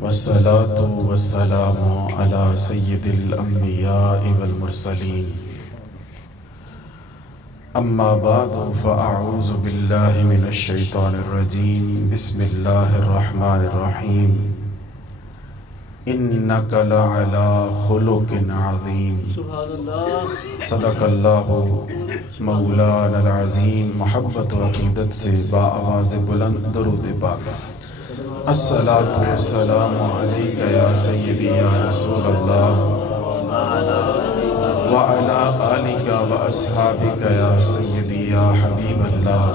والصلاة والسلام على سيد الأنبياء والمرسلين أما بعد فأعوذ بالله من الشيطان الرجيم بسم الله الرحمن الرحيم إنك لعلى خلق عظيم صدق الله مولانا العظیم. محبت و عقیدت سے با آواز بلند درود پاک. الصلاۃ والسلام علیک یا سیدی یا رسول اللہ وعلی آلک و اصحابک یا سیدی یا حبیب اللہ.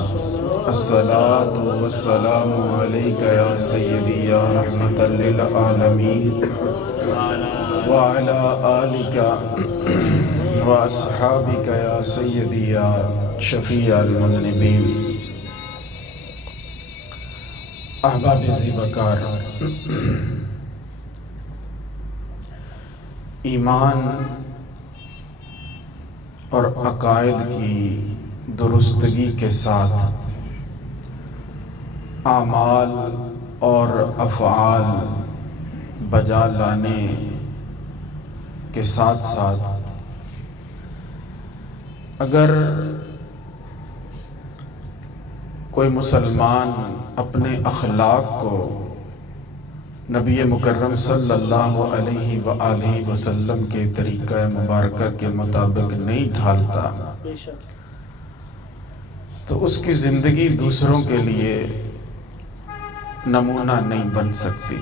الصلاۃ والسلام علیک یا سیدی یا رحمت للعالمین وعلی آلک و اصحابک یا سیدی یا شفیع المذنبین. احباب ذی وقار، ایمان اور عقائد کی درستگی کے ساتھ اعمال اور افعال بجا لانے کے ساتھ ساتھ اگر کوئی مسلمان اپنے اخلاق کو نبی مکرم صلی اللہ علیہ وآلہ وسلم کے طریقہ مبارکہ کے مطابق نہیں ڈھالتا تو اس کی زندگی دوسروں کے لیے نمونہ نہیں بن سکتی.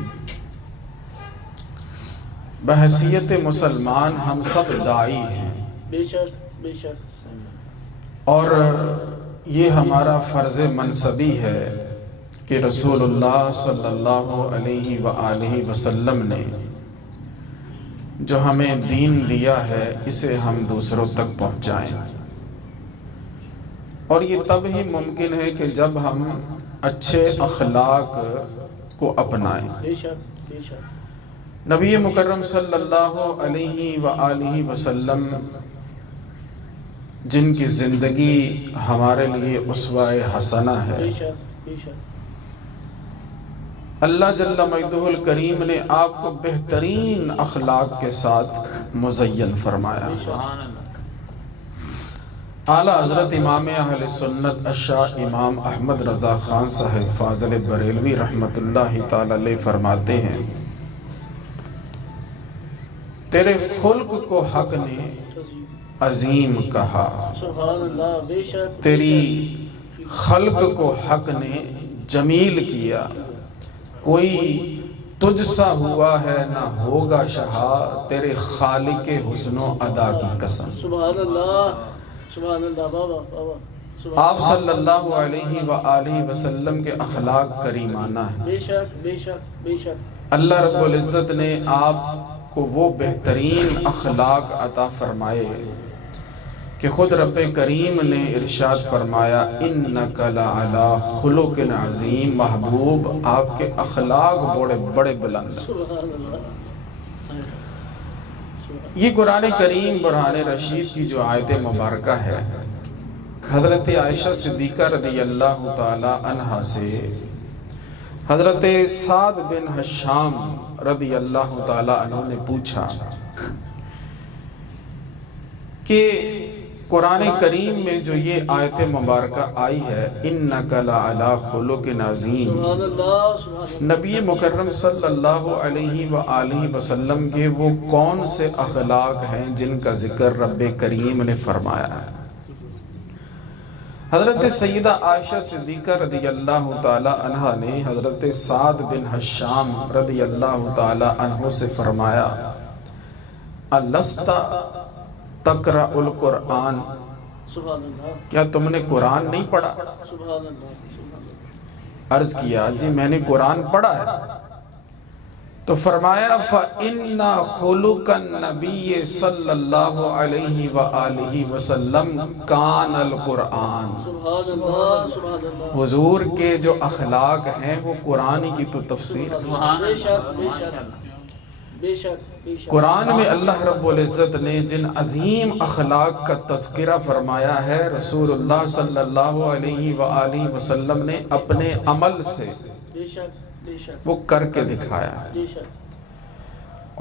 بحیثیت مسلمان ہم سب داعی ہیں، بے شک اور یہ ہمارا فرض منصبی ہے کہ رسول اللہ صلی اللہ علیہ وآلہ وسلم نے جو ہمیں دین دیا ہے اسے ہم دوسروں تک پہنچائیں. اور یہ تب ہی ممکن ہے کہ جب ہم اچھے اخلاق کو اپنائیں. بے شک نبی مکرم صلی اللہ علیہ وآلہ وسلم جن کی زندگی ہمارے لیے اسوہ حسنہ ہے، بے شک اللہ جل مجدہ الکریم نے آپ کو بہترین اخلاق کے ساتھ مزین فرمایا. اعلیٰ حضرت امام اہل سنت الشاہ امام احمد رضا خان صاحب فاضل بریلوی رحمت اللہ تعالی علیہ فرماتے ہیں، تیرے خلق کو حق نے عظیم کہا، سبحان اللہ. بے شک تیری خلق کو حق نے جمیل کیا. کوئی تجھ سا ہوا ہے نہ ہوگا شہا، تیرے خالق حسن و ادا کی قسم. سبحان اللہ سبحان اللہ. بابا آپ صلی اللہ علیہ وآلہ وسلم کے اخلاق کریمانہ ہیں. بے شک اللہ رب العزت نے آپ کو وہ بہترین اخلاق عطا فرمائے کہ خود رب کریم نے ارشاد فرمایا انک لعلی خلق عظیم. محبوب آپ کے اخلاق بڑے بلند ہیں. سبحان اللہ. یہ قرآن کریم برہان رشید کی جو آیت مبارکہ ہے، حضرت عائشہ صدیقہ رضی اللہ تعالی عنہا سے حضرت سعد بن ہشام رضی اللہ تعالی عنہ نے پوچھا کہ قرآن کریم میں جو یہ آیت مبارکہ آئی ہے انک لعلی خلق عظیم، سبحان اللہ سبحان اللہ. نبی مکرم صلی اللہ علیہ وآلہ وسلم کے وہ کون سے اخلاق ہیں جن کا ذکر رب کریم نے فرمایا ہے؟ حضرت سیدہ عائشہ صدیقہ رضی اللہ تعالی عنہ نے حضرت سعد بن ہشام رضی اللہ تعالی عنہ سے فرمایا الست تقرأ القرآن، سبحان اللہ. کیا تم نے قرآن نہیں پڑھا؟ سبحان اللہ. عرض کیا جی میں نے قرآن پڑھا ہے. تو فرمایا فَإِنَّ خُلُقَ النَّبِيِّ صلی اللہ علیہ وآلہ وسلم کان القرآن. سبحان اللہ سبحان اللہ. حضور کے جو اخلاق ہیں وہ قرآن کی تو تفسیر ہے. بے شک بے شک بے شک بے شک. قرآن میں اللہ رب العزت نے جن عظیم اخلاق کا تذکرہ فرمایا ہے، رسول اللہ صلی اللہ علیہ وآلہ وسلم نے اپنے عمل سے بے شک بے شک وہ کر کے دکھایا ہے بے شک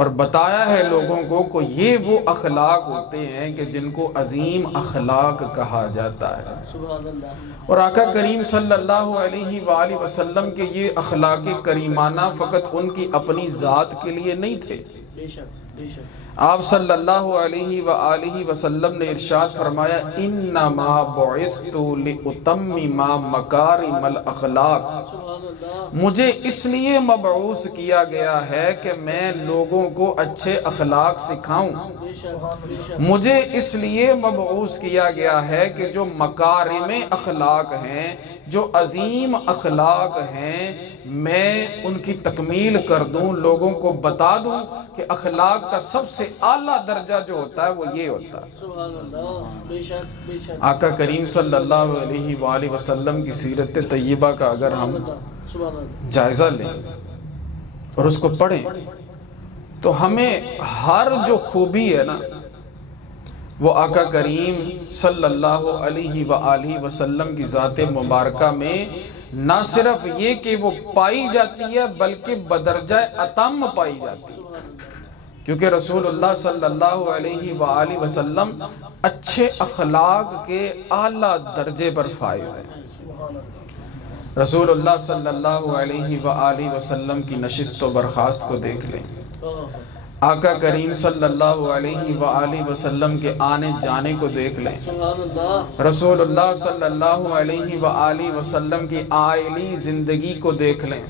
اور بتایا ہے لوگوں کو یہ وہ اخلاق ہوتے ہیں کہ جن کو عظیم اخلاق کہا جاتا ہے۔ سبحان اللہ اور آقا کریم صلی اللہ علیہ وآلہ وسلم کے یہ اخلاق کریمانہ فقط ان کی اپنی ذات کے لیے نہیں تھے۔ بے شک بے شک آپ صلی اللہ علیہ وآلہ وسلم نے ارشاد فرمایا انما بعثت لأتمم مکارم الاخلاق، سبحان اللہ مجھے اس لیے مبعوث کیا گیا ہے کہ میں لوگوں کو اچھے اخلاق سکھاؤں، بے شک بے شک مجھے اس لیے مبعوث کیا گیا ہے کہ جو مکارم اخلاق ہیں، جو عظیم اخلاق ہیں، میں ان کی تکمیل کر دوں، لوگوں کو بتا دوں کہ اخلاق کا سب سے اعلیٰ درجہ جو ہوتا ہے وہ یہ ہوتا ہے۔ سبحان اللہ بے شک بے شک آقا کریم صلی اللہ علیہ وآلہ وسلم کی سیرت طیبہ کا اگر ہم سبحان اللہ جائزہ لیں اور اس کو پڑھیں تو ہمیں ہر جو خوبی ہے نا وہ آقا کریم صلی اللہ علیہ وآلہ وسلم کی ذات مبارکہ میں نہ صرف یہ کہ وہ پائی جاتی ہے بلکہ بدرجہ اتم پائی جاتی ہے، کیونکہ رسول اللہ صلی اللہ علیہ وآلہ وسلم اچھے اخلاق کے اعلیٰ درجے پر فائز ہیں۔ رسول اللہ صلی اللہ علیہ وآلہ وسلم کی نشست و برخاست کو دیکھ لیں، آقا کریم صلی اللہ علیہ وآلہ وسلم کے آنے جانے کو دیکھ لیں، سبحان اللہ رسول اللہ صلی اللہ علیہ وآلہ وسلم کی عائلی زندگی کو دیکھ لیں،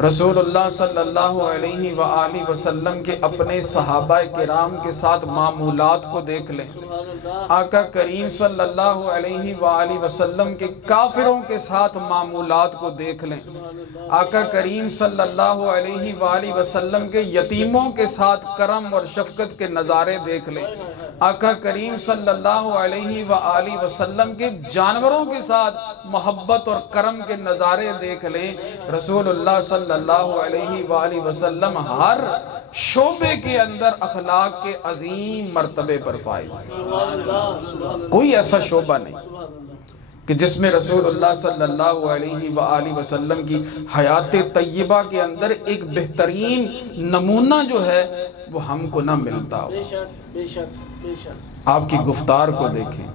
رسول اللہ صلی اللہ علیہ وآلہ وسلم کے اپنے صحابہ کرام کے ساتھ معمولات کو دیکھ لیں، سبحان اللہ آقا کریم صلی اللہ علیہ وآلہ وسلم کے کافروں کے ساتھ معمولات کو دیکھ لیں، آقا کریم صلی اللہ علیہ وآلہ وسلم کے یتیموں کے ساتھ کرم اور شفقت کے نظارے دیکھ لیں، آقا کریم صلی اللہ علیہ وآلہ وسلم کے جانوروں کے ساتھ محبت اور کرم کے نظارے دیکھ لیں، رسول اللہ صلی اللہ علیہ وآلہ وسلم ہر شعبے کے اندر اخلاق کے عظیم مرتبے پر فائز ہیں۔ سبحان اللہ سبحان اللہ کوئی ایسا شعبہ نہیں سبحان اللہ کہ جس میں رسول اللہ صلی اللہ علیہ وآلہ وسلم کی حیات طیبہ کے اندر ایک بہترین نمونہ جو ہے وہ ہم کو نہ ملتا ہو۔ بے شک بے شک بے شک آپ کی گفتار کو دیکھیں،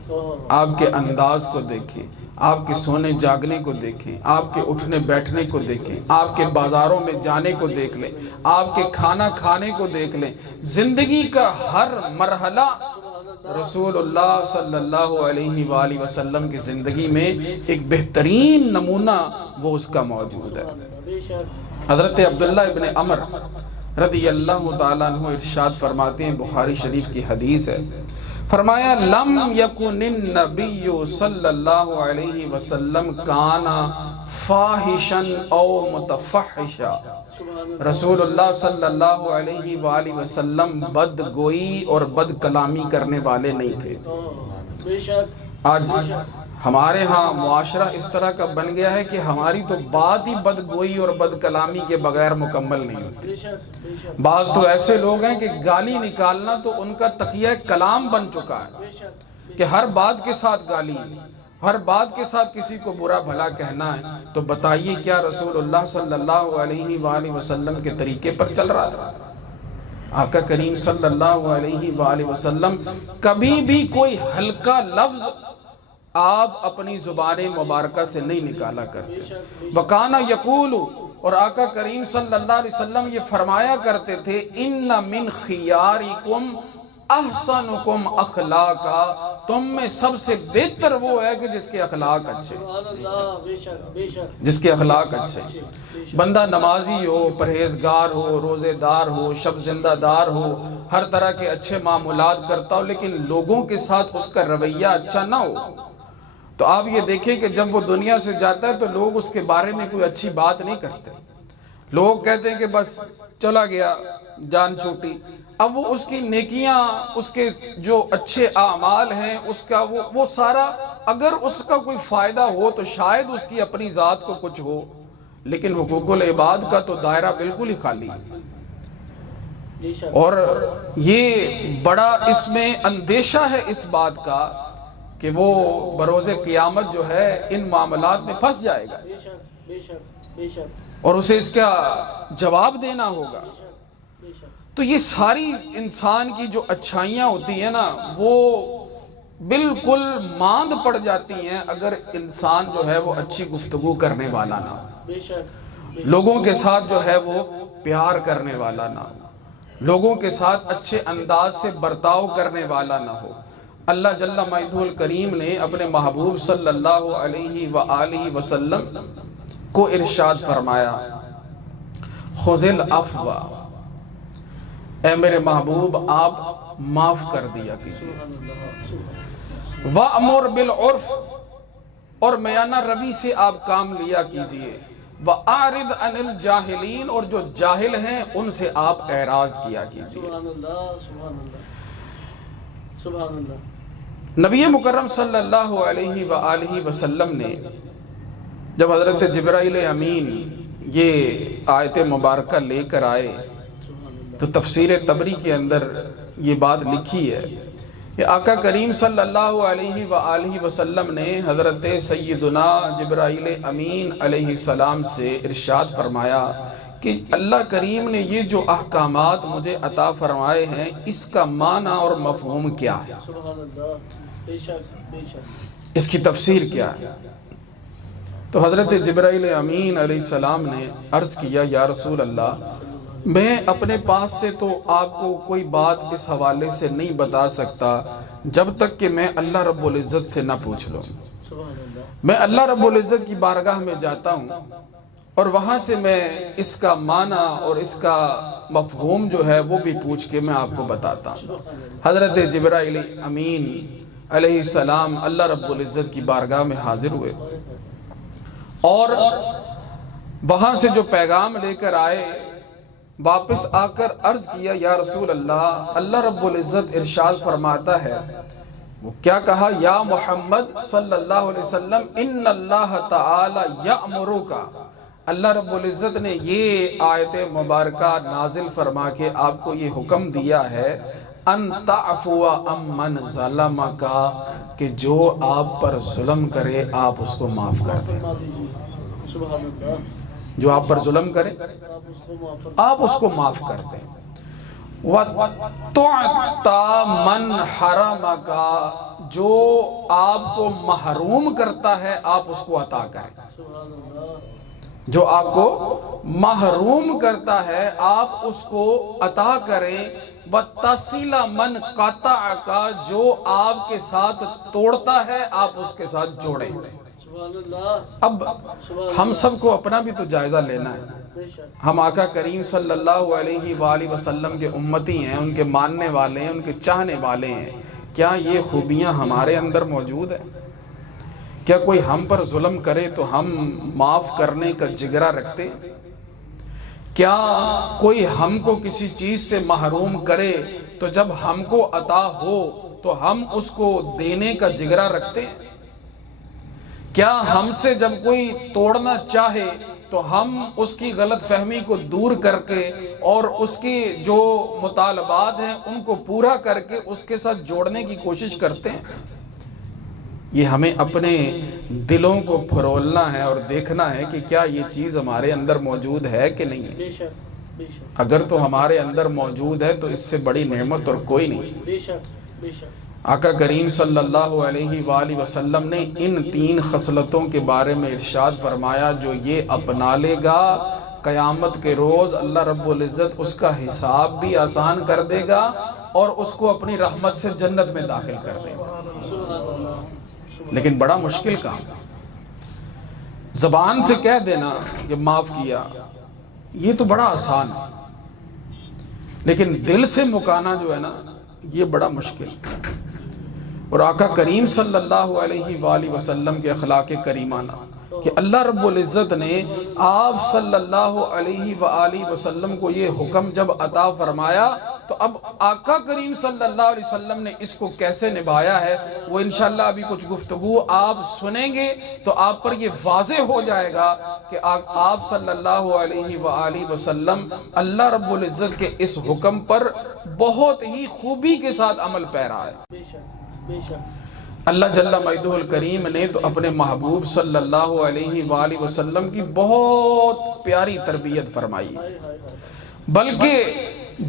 آپ کے انداز کو دیکھیں، آپ کے سونے جاگنے کو دیکھیں، آپ کے اٹھنے بیٹھنے کو دیکھیں، آپ کے بازاروں میں جانے کو دیکھ لیں، آپ کے کھانا کھانے کو دیکھ لیں، زندگی کا ہر مرحلہ رسول اللہ صلی اللہ علیہ وآلہ وسلم کی زندگی میں ایک بہترین نمونہ وہ اس کا موجود ہے۔ بے شک حضرت عبداللہ ابن عمر رضی اللہ تعالیٰ عنہ ارشاد فرماتے ہیں، بخاری شریف کی حدیث ہے، فرمایا لم یکن النبی صلی اللہ علیہ وسلم کانا فاحشا او متفحشا، رسول اللہ صلی اللہ علیہ وآلہ وسلم بد گوئی اور بد کلامی کرنے والے نہیں تھے۔ بے شک آج ہمارے ہاں معاشرہ اس طرح کا بن گیا ہے کہ ہماری تو بات ہی بد گوئی اور بد کلامی کے بغیر مکمل نہیں ہوتی۔ بے شک بے شک بعض تو ایسے لوگ ہیں کہ گالی نکالنا تو ان کا تقیہ کلام بن چکا ہے بے شک کہ ہر بات کے ساتھ گالی، ہر بات کے ساتھ کسی کو برا بھلا کہنا ہے۔ تو بتائیے کیا رسول اللہ صلی اللہ علیہ وآلہ وسلم کے طریقے پر چل رہا ہے؟ آقا کریم صلی اللہ علیہ وآلہ وسلم کبھی بھی کوئی ہلکا لفظ آپ اپنی زبان مبارکہ سے نہیں نکالا کرتے۔ وَقَانَ يَقُولُ، اور آقا کریم صلی اللہ علیہ وسلم یہ فرمایا کرتے تھے، اِنَّ مِنْ خِيَارِكُمْ احسنکم اخلاقا، تم میں سب سے بہتر وہ ہے کہ جس کے اخلاق اچھے، سبحان اللہ بے شک بے شک جس کے اخلاق اچھے۔ بندہ نمازی ہو، پرہیزگار ہو، روزے دار ہو، شب زندہ دار ہو، ہر طرح کے اچھے معاملات کرتا ہو، لیکن لوگوں کے ساتھ اس کا رویہ اچھا نہ ہو، تو آپ یہ دیکھیں کہ جب وہ دنیا سے جاتا ہے تو لوگ اس کے بارے میں کوئی اچھی بات نہیں کرتے۔ لوگ کہتے ہیں کہ بس چلا گیا، جان چھوٹی۔ اب وہ اس کی نیکیاں، اس کے جو اچھے اعمال ہیں، اس کا وہ سارا، اگر اس کا کوئی فائدہ ہو تو شاید اس کی اپنی ذات کو کچھ ہو، لیکن حقوق العباد کا تو دائرہ بالکل ہی خالی ہے۔ بے شک اور یہ بڑا اس میں اندیشہ ہے اس بات کا کہ وہ بروز قیامت جو ہے ان معاملات میں پھنس جائے گا۔ بے شک بے شک بے شک اور اسے اس کا جواب دینا ہوگا. بے شک تو یہ ساری انسان کی جو اچھائیاں ہوتی ہیں نا وہ بالکل ماند پڑ جاتی ہیں اگر انسان جو ہے وہ اچھی گفتگو کرنے والا نہ ہو، بے شک لوگوں کے ساتھ جو ہے وہ پیار کرنے والا نہ ہو، لوگوں کے ساتھ اچھے انداز سے برتاؤ کرنے والا نہ ہو. اللہ جل مجدہ الکریم نے اپنے محبوب صلی اللہ علیہ وآلہ وسلم کو ارشاد فرمایا خذ العفو، اے میرے محبوب آپ معاف کر دیا کیجئے، وَأْمُرْ بِالْعُرْفِ، اور میانہ روی سے آپ کام لیا کیجئے، وَأَعْرِضْ عَنِ الْجَاهِلِينَ، اور جو جاہل ہیں ان سے آپ اعراض کیا کیجئے. سبحان اللہ سبحان اللہ سبحان اللہ. نبی مکرم صلی اللہ علیہ وآلہ وسلم نے جب حضرت جبرائیل امین یہ آیت مبارکہ لے کر آئے تو تفسیر طبری کے اندر یہ بات لکھی ہے کہ آقا کریم صلی اللہ علیہ وآلہ وسلم نے حضرت سیدنا جبرائیل امین علیہ السلام سے ارشاد فرمایا کہ اللہ کریم نے یہ جو احکامات مجھے عطا فرمائے ہیں اس کا معنی اور مفہوم کیا ہے، سبحان اللہ. بے شک بے شک. اس کی تفسیر کیا ہے. تو حضرت جبرائیل امین علیہ السلام نے عرض کیا یا رسول اللہ، میں اپنے پاس سے تو آپ کو کوئی بات اس حوالے سے نہیں بتا سکتا جب تک کہ میں اللہ رب العزت سے نہ پوچھ لوں. سبحان اللہ. میں اللہ رب العزت کی بارگاہ میں جاتا ہوں اور وہاں سے میں اس کا معنی اور اس کا مفہوم جو ہے وہ بھی پوچھ کے میں آپ کو بتاتا ہوں. حضرت جبرائیل امین علیہ السلام اللہ رب العزت کی بارگاہ میں حاضر ہوئے اور وہاں سے جو پیغام لے کر آئے واپس آ کر عرض کیا یا رسول اللہ، اللہ رب العزت ارشاد فرماتا ہے، وہ کیا کہا، یا محمد صلی اللہ علیہ وسلم ان اللہ تعالی یأمرک، اللہ رب العزت نے یہ آیت مبارکہ نازل فرما کے آپ کو یہ حکم دیا ہے ان تعفو عمن ظلمک، کہ جو آپ پر ظلم کرے آپ اس کو معاف کر دیں. سبحان اللہ. جو آپ پر ظلم کرے آپ اس کو معاف فرمائیں. آپ اس کو معاف کر دیں. وَتُعْتَى مَنْ حَرَمَكَ، جو آپ کو محروم کرتا ہے آپ اس کو عطا کریں. سبحان اللہ. جو آپ کو محروم کرتا ہے آپ اس کو عطا کریں. وَتَصِلَ مَنْ قَطَعَكَ، جو آپ کے ساتھ توڑتا ہے آپ اس کے ساتھ جوڑیں. سبحان اللہ. اب ہم سب کو اپنا بھی تو جائزہ لینا ہے. بے شک. ہم آقا کریم صلی اللہ علیہ وآلہ وسلم کے امتی ہیں، ان کے ماننے والے ہیں، ان کے چاہنے والے ہیں. کیا یہ خوبیاں ہمارے اندر موجود ہیں؟ کیا کوئی ہم پر ظلم کرے تو ہم معاف کرنے کا جگرہ رکھتے؟ کیا کوئی ہم کو کسی چیز سے محروم کرے تو جب ہم کو عطا ہو تو ہم اس کو دینے کا جگرہ رکھتے ہیں؟ کیا ہم سے جب کوئی توڑنا چاہے تو ہم اس کی غلط فہمی کو دور کر کے اور اس کی جو مطالبات ہیں ان کو پورا کر کے اس کے ساتھ جوڑنے کی کوشش کرتے ہیں؟ یہ ہمیں اپنے دلوں کو پھرولنا ہے اور دیکھنا ہے کہ کیا یہ چیز ہمارے اندر موجود ہے کہ نہیں ہے. بے شک بے شک. اگر تو ہمارے اندر موجود ہے تو اس سے بڑی نعمت اور کوئی نہیں. بے شک بے شک. آقا کریم صلی اللہ علیہ وآلہ وسلم نے ان 3 خصلتوں کے بارے میں ارشاد فرمایا جو یہ اپنا لے گا قیامت کے روز اللہ رب العزت اس کا حساب بھی آسان کر دے گا اور اس کو اپنی رحمت سے جنت میں داخل کر دے گا. سبحان اللہ. لیکن بڑا مشکل کام، زبان سے کہہ دینا کہ معاف کیا یہ تو بڑا آسان ہے، لیکن دل سے مکانا جو ہے نا یہ بڑا مشکل. اور آقا کریم صلی اللہ علیہ وآلہ وسلم کے اخلاق کریمانہ کہ اللہ رب العزت نے آپ صلی اللہ علیہ وآلہ وسلم کو یہ حکم جب عطا فرمایا تو اب آقا کریم صلی اللہ علیہ وسلم نے اس کو کیسے نبھایا ہے وہ انشاءاللہ ابھی کچھ گفتگو آپ سنیں گے تو آپ پر یہ واضح ہو جائے گا کہ آپ صلی اللہ علیہ وآلہ وسلم اللہ رب العزت کے اس حکم پر بہت ہی خوبی کے ساتھ عمل پیرا ہے. بے شک بے شک. اللہ جل مجدہ الکریم نے تو اپنے محبوب صلی اللہ علیہ وآلہ وسلم کی بہت پیاری تربیت فرمائی ہے، بلکہ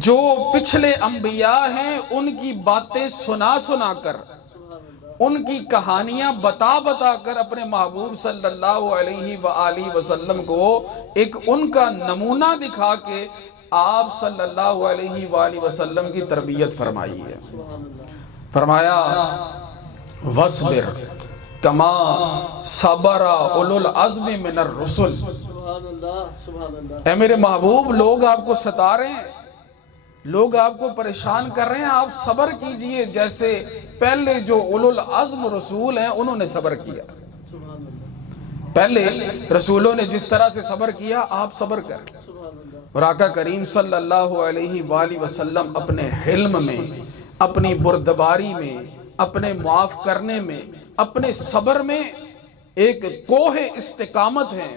جو پچھلے انبیاء ہیں ان کی باتیں سنا سنا کر، ان کی کہانیاں بتا بتا کر اپنے محبوب صلی اللہ علیہ وآلہ وسلم کو ایک ان کا نمونہ دکھا کے آپ صلی اللہ علیہ وآلہ وسلم کی تربیت فرمائی ہے۔ فرمایا وَاصْبِرْ كَمَا صَبَرَ اولو العزم من الرسل۔ سبحان اللہ، سبحان اللہ۔ اے میرے محبوب، لوگ آپ کو ستا رہے ہیں، لوگ آپ کو پریشان کر رہے ہیں، آپ صبر کیجئے جیسے پہلے جو اولو العزم رسول ہیں انہوں نے صبر کیا۔ سبحان اللہ، پہلے رسولوں نے جس طرح سے صبر کیا آپ صبر کریں۔ سبحان اللہ۔ اور آقا کریم صلی اللہ علیہ وآلہ وسلم اپنے حلم میں، اپنی بردباری میں، اپنے معاف کرنے میں، اپنے صبر میں ایک کوہ استقامت ہیں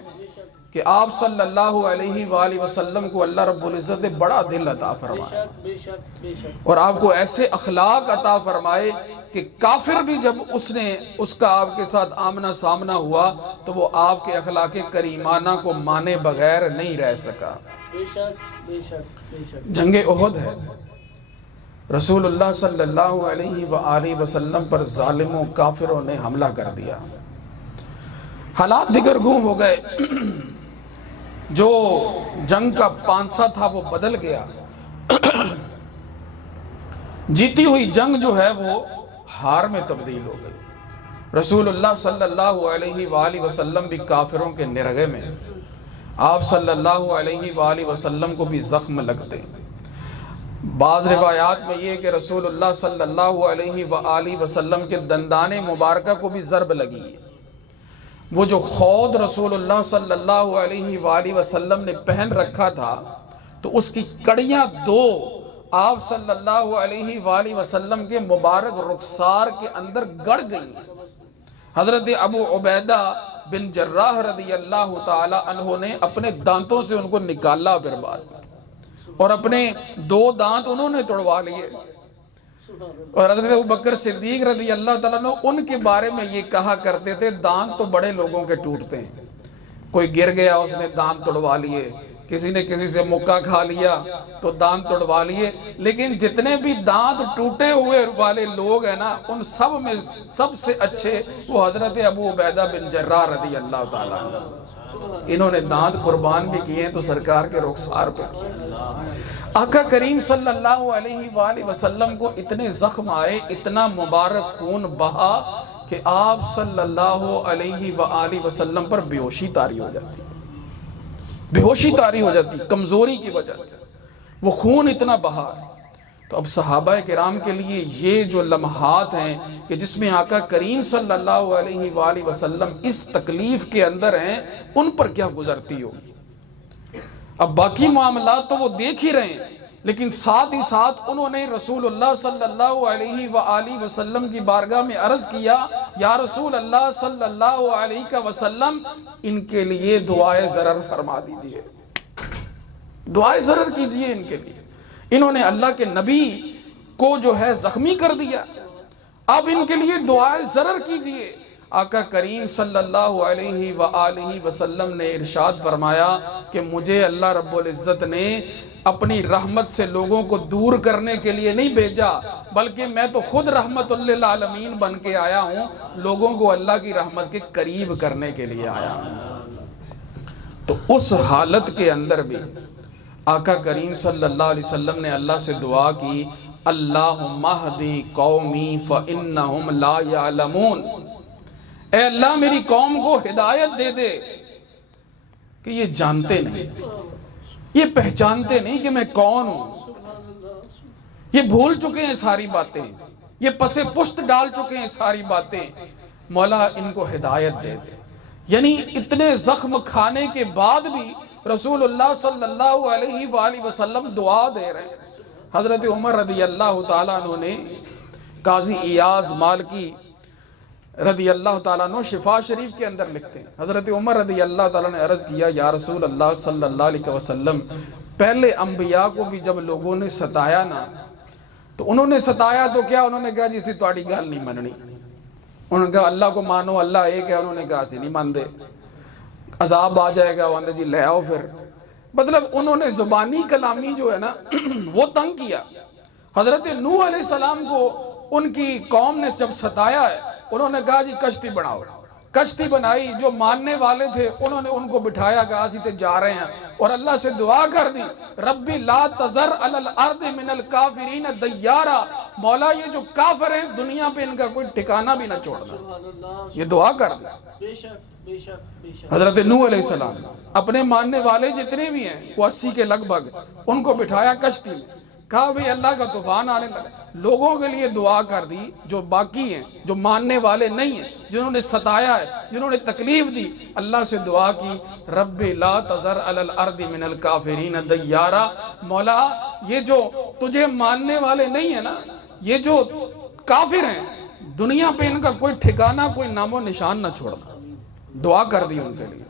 کہ آپ صلی اللہ علیہ وآلہ وسلم کو اللہ رب العزت نے بڑا دل عطا فرمایا بے شک، بے شک۔ اور آپ کو ایسے اخلاق عطا فرمائے کہ کافر بھی جب اس کا آپ کے ساتھ آمنا سامنا ہوا تو وہ آپ کے اخلاق کریمانہ کو مانے بغیر نہیں رہ سکا۔ بے شک، بے شک، بے شک۔ جنگ احد ہے، رسول اللہ صلی اللہ علیہ وآلہ وسلم پر ظالموں کافروں نے حملہ کر دیا، حالات دیگر گوں ہو گئے، جو جنگ کا پانسا تھا وہ بدل گیا، جیتی ہوئی جنگ جو ہے وہ ہار میں تبدیل ہو گئی۔ رسول اللہ صلی اللہ علیہ وآلہ وسلم بھی کافروں کے نرغے میں، آپ صلی اللہ علیہ وآلہ وسلم کو بھی زخم لگتے۔ بعض روایات میں یہ کہ رسول اللہ صلی اللہ علیہ وآلہ وسلم کے دندان مبارکہ کو بھی ضرب لگی ہے۔ وہ جو خود رسول اللہ صلی اللہ علیہ وآلہ وسلم نے پہن رکھا تھا تو اس کی کڑیاں دو آپ صلی اللہ علیہ وآلہ وسلم کے مبارک رخسار کے اندر گڑ گئی ہیں۔ حضرت ابو عبیدہ بن جراح رضی اللہ تعالی عنہ نے اپنے دانتوں سے ان کو نکالا برباد، اور اپنے دو دانت انہوں نے توڑوا لیے۔ اور حضرت ابوبکر صدیق رضی اللہ تعالیٰ عنہ ان کے بارے میں یہ کہا کرتے تھے، دانت تو بڑے لوگوں کے ٹوٹتے ہیں، کوئی گر گیا اس نے دانت توڑوا لیے، کسی نے کسی سے مکہ کھا لیا تو دانت توڑوا لیے، لیکن جتنے بھی دانت ٹوٹے ہوئے والے لوگ ہیں نا، ان سب میں سب سے اچھے وہ حضرت ابو عبیدہ بن جراح رضی اللہ تعالیٰ عنہ۔ انہوں نے دانت قربان بھی کیے تو سرکار کے رخسار پہ کیے۔ آقا کریم صلی اللہ علیہ وآلہ وسلم کو اتنے زخم آئے، اتنا مبارک خون بہا کہ آپ صلی اللہ علیہ وآلہ وسلم پر بے ہوشی طاری ہو جاتی، بے ہوشی طاری ہو جاتی کمزوری کی وجہ سے، وہ خون اتنا بہا۔ تو اب صحابہ کرام کے لیے یہ جو لمحات ہیں کہ جس میں آقا کریم صلی اللہ علیہ وآلہ وسلم اس تکلیف کے اندر ہیں، ان پر کیا گزرتی ہوگی۔ اب باقی معاملات تو وہ دیکھ ہی رہے ہیں، لیکن ساتھ ہی ساتھ انہوں نے رسول اللہ صلی اللہ علیہ وآلہ وسلم کی بارگاہ میں عرض کیا، یا رسول اللہ صلی اللہ علیہ وسلم ان کے لیے دعائے ضرر فرما دیجئے، دعائے ضرر کیجئے ان کے لیے، انہوں نے اللہ کے نبی کو جو ہے زخمی کر دیا، اب ان کے لیے دعائے ضرر کیجئے۔ آقا کریم صلی اللہ علیہ وآلہ وسلم نے ارشاد فرمایا کہ مجھے اللہ رب العزت نے اپنی رحمت سے لوگوں کو دور کرنے کے لیے نہیں بھیجا، بلکہ میں تو خود رحمت للعالمین بن کے آیا ہوں، لوگوں کو اللہ کی رحمت کے قریب کرنے کے لیے آیا ہوں۔ تو اس حالت کے اندر بھی آقا کریم صلی اللہ علیہ وسلم نے اللہ سے دعا کی، اللہم اہدی قومی فإنہم لا یعلمون، اے اللہ میری قوم کو ہدایت دے دے کہ یہ جانتے نہیں، یہ پہچانتے نہیں کہ میں کون ہوں، یہ بھول چکے ہیں ساری باتیں، یہ پس پشت ڈال چکے ہیں ساری باتیں، مولا ان کو ہدایت دے دے۔ یعنی اتنے زخم کھانے کے بعد بھی رسول اللہ صلی اللہ علیہ وآلہ وسلم دعا دے رہے ہیں۔ حضرت عمر رضی اللہ تعالیٰ عنہ نے قاضی ایاز مالکی رضی اللہ تعالیٰ عنہ شفا شریف کے اندر لکھتے ہیں، حضرت عمر رضی اللہ تعالیٰ نے عرض کیا، یا رسول اللہ صلی اللہ علیہ وسلم پہلے انبیاء کو بھی جب لوگوں نے ستایا نا تو انہوں نے ستایا تو کیا، انہوں نے کہا جیسی تواڈی گل نہیں مننی، انہوں نے کہا اللہ کو مانو، اللہ ایک ہے، انہوں نے کہا اسی نہیں مانتے، عذاب آ جائے گا، وہ اندر جی لے آؤ پھر۔ مطلب انہوں نے زبانی کلامی جو ہے نا وہ تنگ کیا۔ حضرت نوح علیہ السلام کو ان کی قوم نے جب ستایا ہے، انہوں نے کہا جی کشتی بناؤ، کشتی بنائی، جو ماننے والے تھے انہوں نے ان کو بٹھایا، کہا اسی تے جا رہے ہیں، اور اللہ سے دعا کر دی ربی لا تذر علی الارض من الکافرین دیارا، مولا یہ جو کافر ہیں دنیا پہ ان کا کوئی ٹھکانہ بھی نہ چھوڑنا، سبحان اللہ، یہ دعا کر دی۔ بے شک بے شک بے شک۔ حضرت نوح علیہ السلام اپنے ماننے والے جتنے بھی ہیں وہ 80 کے لگ بھگ، ان کو بٹھایا کشتی میں، کہا بھی اللہ کا طوفان آنے لگا، لوگوں کے لیے دعا کر دی جو باقی ہیں، جو ماننے والے نہیں ہیں، جنہوں نے ستایا ہے، جنہوں نے تکلیف دی، اللہ سے دعا کی رب لا تذر علی الارض من الکافرین دیارا، مولا یہ جو تجھے ماننے والے نہیں ہیں نا، یہ جو کافر ہیں دنیا پہ ان کا کوئی ٹھکانہ، کوئی نام و نشان نہ چھوڑنا، دعا کر دی ان کے لیے۔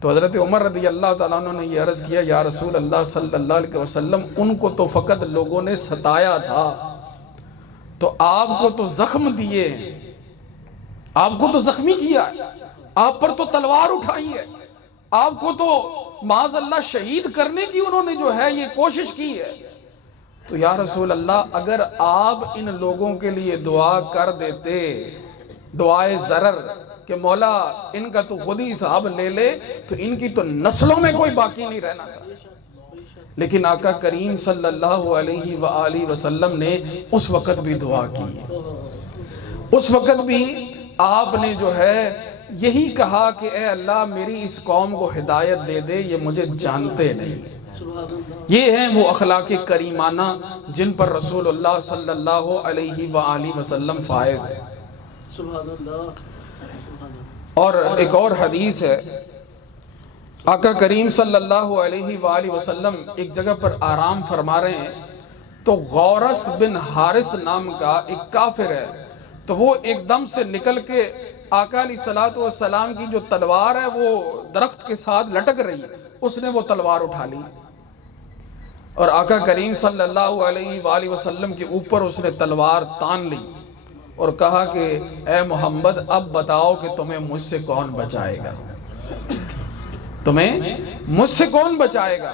تو حضرت عمر رضی اللہ تعالیٰ عنہ نے یہ عرض کیا یا رسول اللہ صلی اللہ علیہ وسلم ان کو تو فقط لوگوں نے ستایا تھا، تو آپ کو تو زخم دیے، آپ کو تو زخمی کیا ہے، آپ پر تو تلوار اٹھائی ہے، آپ کو تو معاذ اللہ شہید کرنے کی انہوں نے جو ہے یہ کوشش کی ہے۔ تو یا رسول اللہ اگر آپ ان لوگوں کے لیے دعا کر دیتے، دعائے ضرر کہ مولا ان کا تو خود ہی حساب لے لے، تو ان کی تو نسلوں میں کوئی باقی نہیں رہنا تھا۔ لیکن آقا کریم صلی اللہ علیہ وآلہ وسلم نے اس وقت بھی دعا کی، اس وقت بھی آپ نے جو ہے یہی کہا کہ اے اللہ میری اس قوم کو ہدایت دے دے، یہ مجھے جانتے نہیں۔ یہ ہیں وہ اخلاق کریمانہ جن پر رسول اللہ صلی اللہ علیہ وآلہ وسلم فائز ہے۔ سبحان اللہ۔ اور ایک اور حدیث ہے، آقا کریم صلی اللہ علیہ وآلہ وسلم ایک جگہ پر آرام فرما رہے ہیں، تو غورس بن حارث نام کا ایک کافر ہے، تو وہ ایک دم سے نکل کے آقا علیہ السلام کی جو تلوار ہے وہ درخت کے ساتھ لٹک رہی ہے، اس نے وہ تلوار اٹھا لی، اور آقا کریم صلی اللہ علیہ وآلہ وسلم کے اوپر اس نے تلوار تان لی اور کہا کہ اے محمد اب بتاؤ کہ تمہیں مجھ سے کون بچائے گا، تمہیں مجھ سے کون بچائے گا۔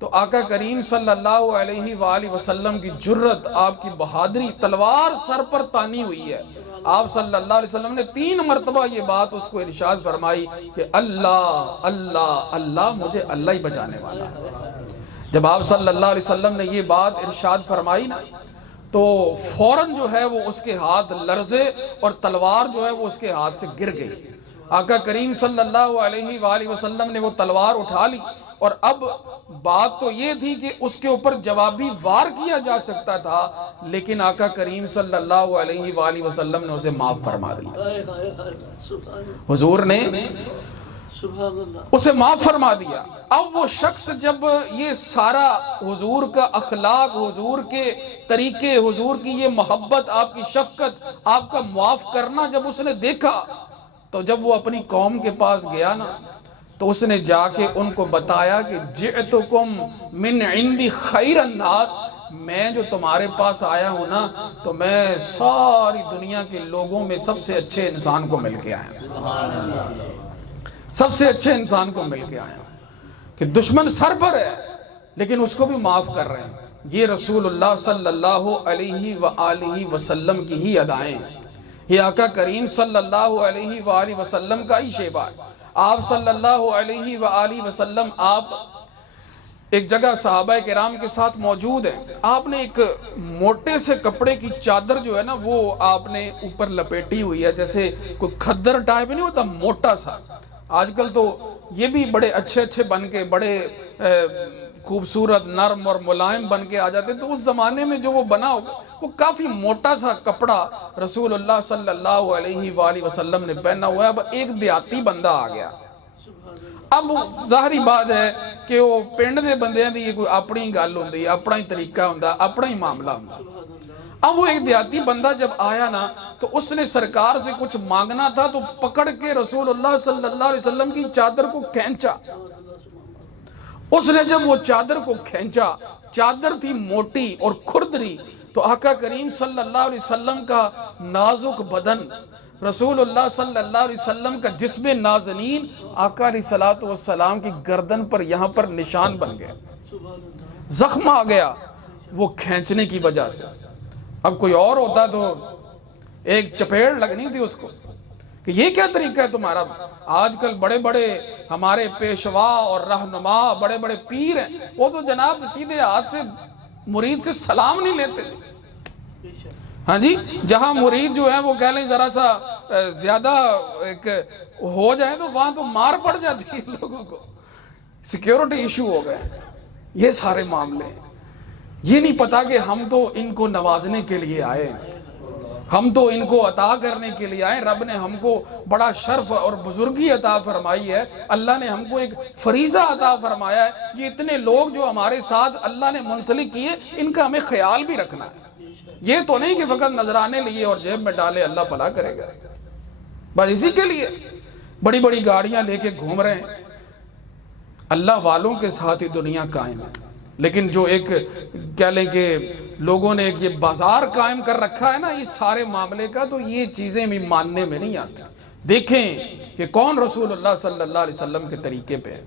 تو آقا کریم صلی اللہ علیہ وآلہ وسلم کی جرت، آپ کی بہادری، تلوار سر پر تانی ہوئی ہے، آپ صلی اللہ علیہ وسلم نے 3 مرتبہ یہ بات اس کو ارشاد فرمائی کہ اللہ اللہ اللہ، مجھے اللہ ہی بچانے والا ہے۔ جب آپ صلی اللہ علیہ وسلم نے یہ بات ارشاد فرمائی نا، تو فوراً جو ہے وہ اس کے ہاتھ لرزے اور تلوار جو ہے وہ اس کے ہاتھ سے گر گئی۔ آقا کریم صلی اللہ علیہ وآلہ وسلم نے وہ تلوار اٹھا لی، اور اب بات تو یہ تھی کہ اس کے اوپر جوابی وار کیا جا سکتا تھا، لیکن آقا کریم صلی اللہ علیہ وآلہ وسلم نے اسے معاف فرما دیا، حضور نے اسے معاف فرما دیا۔ اب وہ شخص جب یہ سارا حضور کا اخلاق، حضور کے طریقے، حضور کی یہ محبت، آپ کی شفقت، آپ کا معاف کرنا جب اس نے دیکھا، تو جب وہ اپنی قوم کے پاس گیا نا، تو اس نے جا کے ان کو بتایا کہ جئتکم من عندی خیر الناس، میں جو تمہارے پاس آیا ہوں نا، تو میں ساری دنیا کے لوگوں میں سب سے اچھے انسان کو مل کے آیا ہوں، سب سے اچھے انسان کو مل کے آیا ہوں، کہ دشمن سر پر ہے لیکن اس کو بھی معاف کر رہے ہیں۔ یہ رسول اللہ صلی اللہ علیہ وآلہ وسلم کی ہی ادائیں ہیں، یہ آقا کریم صلی اللہ علیہ وآلہ وسلم کا ہی شیبہ ہے۔ آپ صلی اللہ علیہ وآلہ وسلم آپ ایک جگہ صحابہ کرام کے ساتھ موجود ہیں، آپ نے ایک موٹے سے کپڑے کی چادر جو ہے نا وہ آپ نے اوپر لپیٹی ہوئی ہے، جیسے کوئی کھدر ٹائپ نہیں ہوتا، موٹا سا۔ آج کل تو یہ بھی بڑے اچھے اچھے بن کے، بڑے خوبصورت نرم اور ملائم بن کے آ جاتے، تو اس زمانے میں جو وہ بنا ہوگا وہ کافی موٹا سا کپڑا رسول اللہ صلی اللہ علیہ وآلہ وسلم نے پہنا ہوا ہے۔ اب ایک دیہاتی بندہ آ گیا، اب ظاہری بات ہے کہ وہ پنڈ دے بندیاں دی یہ کوئی اپنی گل ہوندی، اپنا ہی طریقہ ہوندا، اپنا ہی معاملہ ہوندا۔ اب وہ ایک دیہاتی بندہ جب آیا نا، تو اس نے سرکار سے کچھ مانگنا تھا، تو پکڑ کے رسول اللہ صلی اللہ علیہ وسلم کی چادر کو کھینچا۔ اس نے جب وہ چادر کو کھینچا، چادر تھی موٹی اور کھردری، تو آقا کریم صلی اللہ علیہ وسلم کا نازک بدن، رسول اللہ صلی اللہ علیہ وسلم کا جسم نازنین آقا علیہ السلام کی گردن پر یہاں پر نشان بن گیا، زخم آ گیا وہ کھینچنے کی وجہ سے۔ اب کوئی اور ہوتا تو ایک چپیڑ لگنی تھی اس کو کہ یہ کیا طریقہ ہے تمہارا۔ آج کل بڑے بڑے ہمارے پیشوا اور رہنما بڑے بڑے پیر ہیں، وہ تو جناب سیدھے ہاتھ سے مرید سے سلام نہیں لیتے تھے۔ ہاں جی، جہاں مرید جو ہے وہ کہہ لیں ذرا سا زیادہ ایک ہو جائے تو وہاں تو مار پڑ جاتی ہے لوگوں کو، سیکیورٹی ایشو ہو گئے، یہ سارے معاملے ہیں۔ یہ نہیں پتا کہ ہم تو ان کو نوازنے کے لیے آئے، ہم تو ان کو عطا کرنے کے لیے آئے۔ رب نے ہم کو بڑا شرف اور بزرگی عطا فرمائی ہے، اللہ نے ہم کو ایک فریضہ عطا فرمایا ہے۔ یہ اتنے لوگ جو ہمارے ساتھ اللہ نے منسلک کیے، ان کا ہمیں خیال بھی رکھنا ہے۔ یہ تو نہیں کہ فقط نذرانے لیے اور جیب میں ڈالے اللہ بھلا کرے گا، بس اسی کے لیے بڑی بڑی گاڑیاں لے کے گھوم رہے ہیں۔ اللہ والوں کے ساتھ ہی دنیا قائم ہے، لیکن جو ایک کہہ لیں کہ لوگوں نے ایک یہ بازار قائم کر رکھا ہے نا اس سارے معاملے کا، تو یہ چیزیں بھی ماننے میں نہیں آتی۔ دیکھیں کہ کون رسول اللہ صلی اللہ علیہ وسلم کے طریقے پہ ہے۔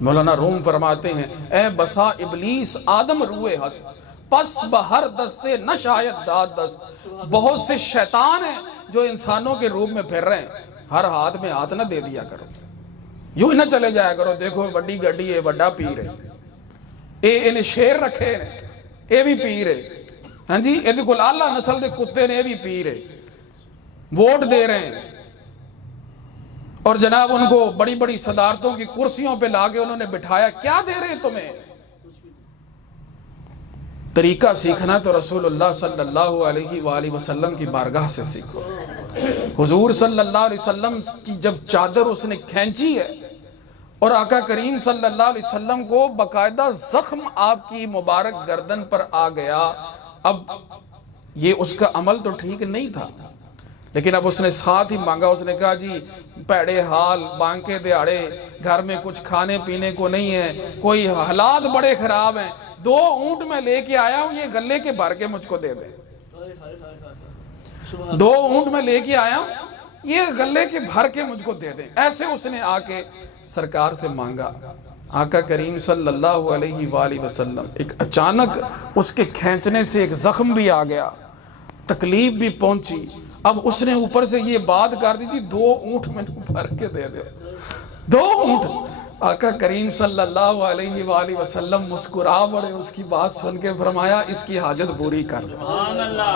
مولانا روم فرماتے ہیں، اے بسا ابلیس آدم روئے ہست، پس بہر دستے نہ شاید داد دست۔ بہت سے شیطان ہیں جو انسانوں کے روپ میں پھر رہے ہیں، ہر ہاتھ میں ہاتھ نہ دے دیا کرو، یوں ہی نہ چلے جایا کرو، دیکھو بڑی گڈی ہے، بڑا پیر ہے، انہیں شیر رکھے ہیں، اے بھی پیر ہے، ہاں جی، یہ دیکھو لالا نسل دے کتے نے، یہ بھی پیر ہے، ووٹ دے رہے ہیں، اور جناب ان کو بڑی بڑی صدارتوں کی کرسیوں پہ لا کے انہوں نے بٹھایا۔ کیا دے رہے ہیں تمہیں؟ طریقہ سیکھنا تو رسول اللہ صلی اللہ علیہ وآلہ وسلم کی بارگاہ سے سیکھو۔ حضور صلی اللہ علیہ وسلم کی جب چادر اس نے کھینچی ہے اور آقا کریم صلی اللہ علیہ وسلم کو باقاعدہ زخم آپ کی مبارک گردن پر آ گیا، اب یہ اس کا عمل تو ٹھیک نہیں تھا، لیکن اب اس نے ساتھ ہی مانگا، اس نے کہا جی پیڑے حال بانکے دیاڑے، گھر میں کچھ کھانے پینے کو نہیں ہے، کوئی حالات بڑے خراب ہیں، 2 اونٹ میں لے کے آیا ہوں، یہ گلے کے بھر کے مجھ کو دے دے۔ 2 اونٹ میں لے کے آیا ہوں، یہ گلے کے بھر کے مجھ کو دے دیں۔ ایسے اس نے آ کے سرکار سے مانگا۔ آقا کریم صلی اللہ علیہ وآلہ وسلم ایک اچانک اس کے کھینچنے سے ایک زخم بھی آ گیا، تکلیف بھی پہنچی۔ اب اس نے اوپر سے یہ بات کر دی، 2 اونٹ میں بھر کے دے دے، 2 اونٹ۔ آقا کریم صلی اللہ علیہ وآلہ وسلم مسکرا پڑے، اس کی بات سن کے فرمایا اس کی حاجت پوری کر دو،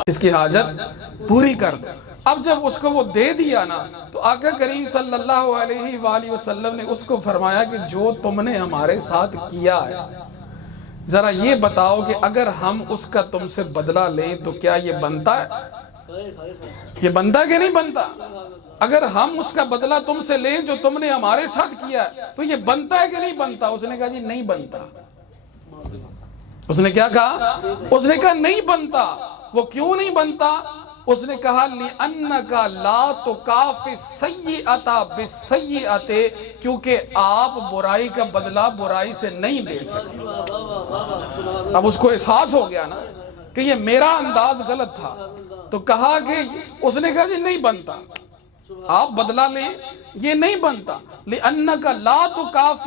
اس کی حاجت پوری کر دو۔ اب جب اس کو وہ دے دیا نا تو آقا کریم صلی اللہ علیہ وآلہ وسلم نے اس کو فرمایا کہ جو تم نے ہمارے ساتھ کیا ہے، ذرا یہ بتاؤ کہ اگر ہم اس کا تم سے بدلہ لیں تو کیا یہ بنتا ہے؟ یہ بنتا کہ نہیں بنتا؟ اگر ہم اس کا بدلہ تم سے لیں جو تم نے ہمارے ساتھ کیا ہے تو یہ بنتا ہے کہ نہیں بنتا؟ اس نے کہا جی نہیں بنتا۔ اس نے کیا کہا؟ اس نے کہا نہیں بنتا۔ وہ کیوں نہیں بنتا؟ اس نے کہا لِأَنَّكَ لَا تُكَافِ السَّيِّئَةَ بِالسَّيِّئَةِ، کیونکہ آپ برائی کا بدلہ برائی سے نہیں لے سکتے۔ اب اس کو احساس ہو گیا نا کہ یہ میرا انداز غلط تھا، تو کہا کہ اس نے کہا جی نہیں بنتا، آپ بدلہ لیں، یہ نہیں بنتا۔ لِأَنَّكَ لَا تُكَافِ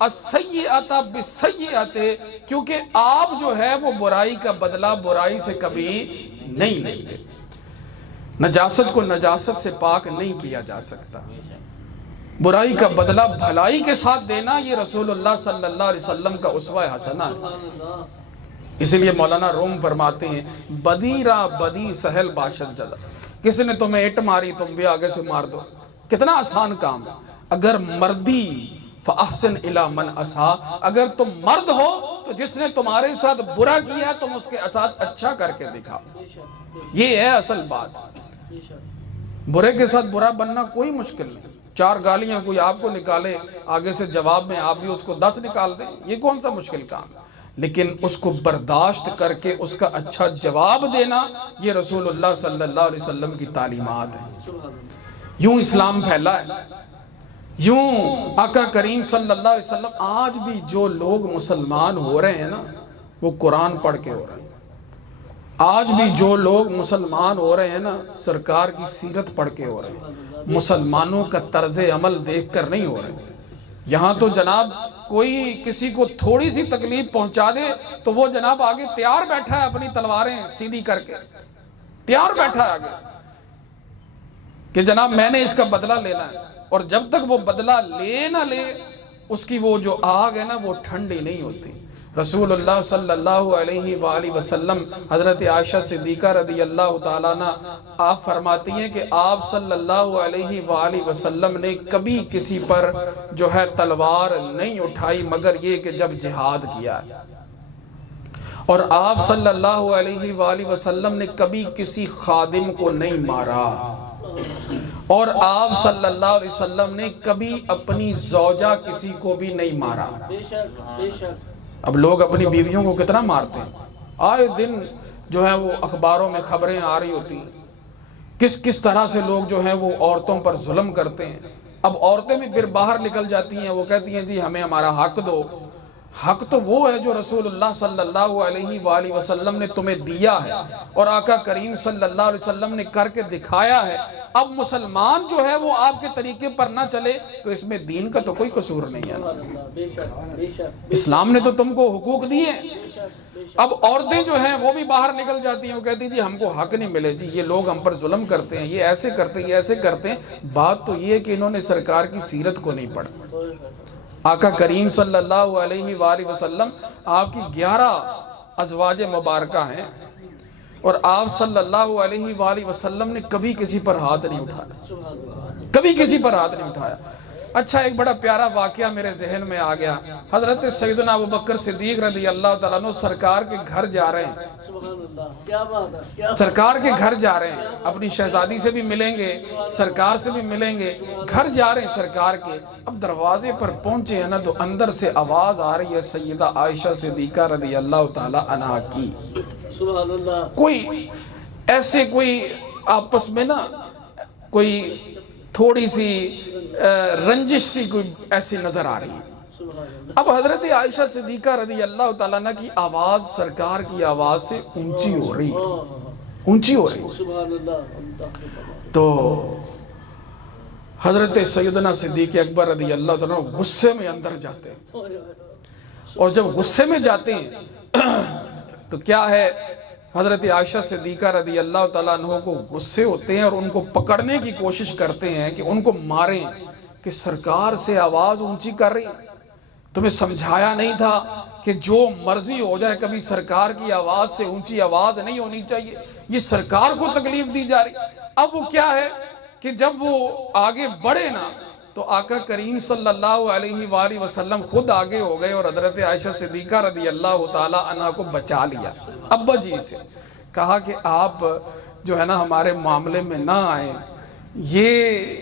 السَّيِّئَةَ بِالسَّيِّئَةِ، کیونکہ آپ جو ہے وہ برائی کا بدلہ برائی سے کبھی نہیں لیتے۔ نجاست کو نجاست سے پاک نہیں کیا جا سکتا، برائی کا بدلہ بھلائی کے ساتھ دینا یہ رسول اللہ صلی اللہ علیہ وسلم کا اسوہ حسنہ ہے۔ اسی لیے مولانا روم فرماتے ہیں بدی را بدی سہل باشد جدا، کسی نے تمہیں اٹ ماری تم بھی آگے سے مار دو، کتنا آسان کام ہے۔ اگر مردی فَأَحْسِنْ إِلَى مَنْ أَسَا، اگر تم مرد ہو تو جس نے تمہارے ساتھ برا کیا تم اس کے ساتھ اچھا کر کے دکھاؤ، یہ ہے اصل بات۔ برے کے ساتھ برا بننا کوئی مشکل نہیں، 4 گالیاں کوئی آپ کو نکالے آگے سے جواب میں آپ بھی اس کو 10 نکال دیں، یہ کون سا مشکل کام ہے؟ لیکن اس کو برداشت کر کے اس کا اچھا جواب دینا یہ رسول اللہ صلی اللہ علیہ وسلم کی تعلیمات ہیں۔ یوں اسلام پھیلا ہے، یوں آقا کریم صلی اللہ علیہ وسلم۔ آج بھی جو لوگ مسلمان ہو رہے ہیں نا وہ قرآن پڑھ کے ہو رہے ہیں، آج بھی جو لوگ مسلمان ہو رہے ہیں نا، سرکار کی سیرت پڑھ کے ہو رہے ہیں، مسلمانوں کا طرز عمل دیکھ کر نہیں ہو رہے ہیں۔ یہاں تو جناب کوئی کسی کو تھوڑی سی تکلیف پہنچا دے تو وہ جناب آگے تیار بیٹھا ہے اپنی تلواریں سیدھی کر کے، تیار بیٹھا ہے آگے کہ جناب میں نے اس کا بدلہ لینا ہے، اور جب تک وہ بدلہ لے نہ لے اس کی وہ جو آگ ہے نا وہ ٹھنڈی نہیں ہوتی۔ رسول اللہ صلی اللہ علیہ وآلہ وسلم، حضرت عائشہ صدیقہ رضی اللہ تعالیٰ عنہ آپ فرماتی ہیں کہ آپ صلی اللہ علیہ وآلہ وسلم نے کبھی کسی پر جو ہے تلوار نہیں اٹھائی مگر یہ کہ جب جہاد کیا ہے، اور آپ صلی اللہ علیہ وآلہ وسلم نے کبھی کسی خادم کو نہیں مارا، اور آپ صلی اللہ علیہ وسلم نے کبھی اپنی زوجہ کسی کو بھی نہیں مارا۔ بے شک بے شک۔ اب لوگ اپنی بیویوں کو کتنا مارتے ہیں، آئے دن جو ہے وہ اخباروں میں خبریں آ رہی ہوتی ہیں کس طرح سے لوگ جو ہیں وہ عورتوں پر ظلم کرتے ہیں۔ اب عورتیں بھی پھر باہر نکل جاتی ہیں، وہ کہتی ہیں جی ہمیں ہمارا حق دو۔ حق تو وہ ہے جو رسول اللہ صلی اللہ علیہ وآلہ وسلم نے تمہیں دیا ہے اور آقا کریم صلی اللہ علیہ وسلم نے کر کے دکھایا ہے۔ اب مسلمان جو ہے وہ آپ کے طریقے پر نہ چلے تو اس میں دین کا تو کوئی قصور نہیں ہے۔ بے شک بے شک۔ اسلام نے تو تم کو حقوق دیے ہیں۔ اب عورتیں جو ہیں وہ بھی باہر نکل جاتی ہیں، وہ کہتی ہیں جی ہم کو حق نہیں ملے، جی یہ لوگ ہم پر ظلم کرتے ہیں، یہ ایسے کرتے ہیں، یہ ایسے کرتے ہیں۔ بات تو یہ ہے کہ انہوں نے سرکار کی سیرت کو نہیں پڑھا۔ آقا کریم صلی اللہ علیہ وآلہ وسلم آپ کی 11 ازواج مبارکہ ہیں، اور آپ صلی اللہ علیہ وآلہ وسلم نے کبھی کسی پر ہاتھ نہیں اٹھایا، کبھی کسی پر ہاتھ نہیں اٹھایا۔ اچھا ایک بڑا پیارا واقعہ میرے ذہن میں آ گیا، حضرت سیدنا ابوبکر صدیق رضی اللہ تعالیٰ عنہ سرکار کے گھر جا رہے ہیں، سبحان اللہ، کیا بات ہے، سرکار کے گھر جا رہے ہیں، اپنی شہزادی سے بھی ملیں گے، سرکار سے بھی ملیں گے، گھر جا رہے ہیں سرکار کے۔ اب دروازے پر پہنچے ہیں نا تو اندر سے آواز آ رہی ہے سیدہ عائشہ صدیقہ رضی اللہ تعالیٰ عنہ کی۔ سبحان اللہ۔ کوئی ایسے کوئی آپس میں نا کوئی تھوڑی سی رنجش سی کوئی ایسی نظر آ رہی ہے۔ اب حضرت عائشہ صدیقہ رضی اللہ تعالیٰ عنہ کی آواز سرکار کی آواز سے اونچی ہو رہی ہے، اونچی ہو رہی ہے۔ سبحان اللہ۔ تو حضرت سیدنا صدیق اکبر رضی اللہ تعالیٰ عنہ غصے میں اندر جاتے ہیں، اور جب غصے میں جاتے ہیں تو کیا ہے، حضرت عائشہ صدیقہ رضی اللہ تعالیٰ عنہ کو غصے ہوتے ہیں اور ان کو پکڑنے کی کوشش کرتے ہیں کہ ان کو ماریں، کہ سرکار سے آواز اونچی کر رہی، تمہیں سمجھایا نہیں تھا کہ جو مرضی ہو جائے کبھی سرکار کی آواز سے اونچی آواز نہیں ہونی چاہیے، یہ سرکار کو تکلیف دی جا رہی۔ اب وہ کیا ہے کہ جب وہ آگے بڑھے نا تو آقا کریم صلی اللہ علیہ وآلہ وسلم خود آگے ہو گئے اور حضرت عائشہ صدیقہ رضی اللہ تعالیٰ عنہ کو بچا لیا، ابا جی سے کہا کہ آپ جو ہے نا ہمارے معاملے میں نہ آئیں، یہ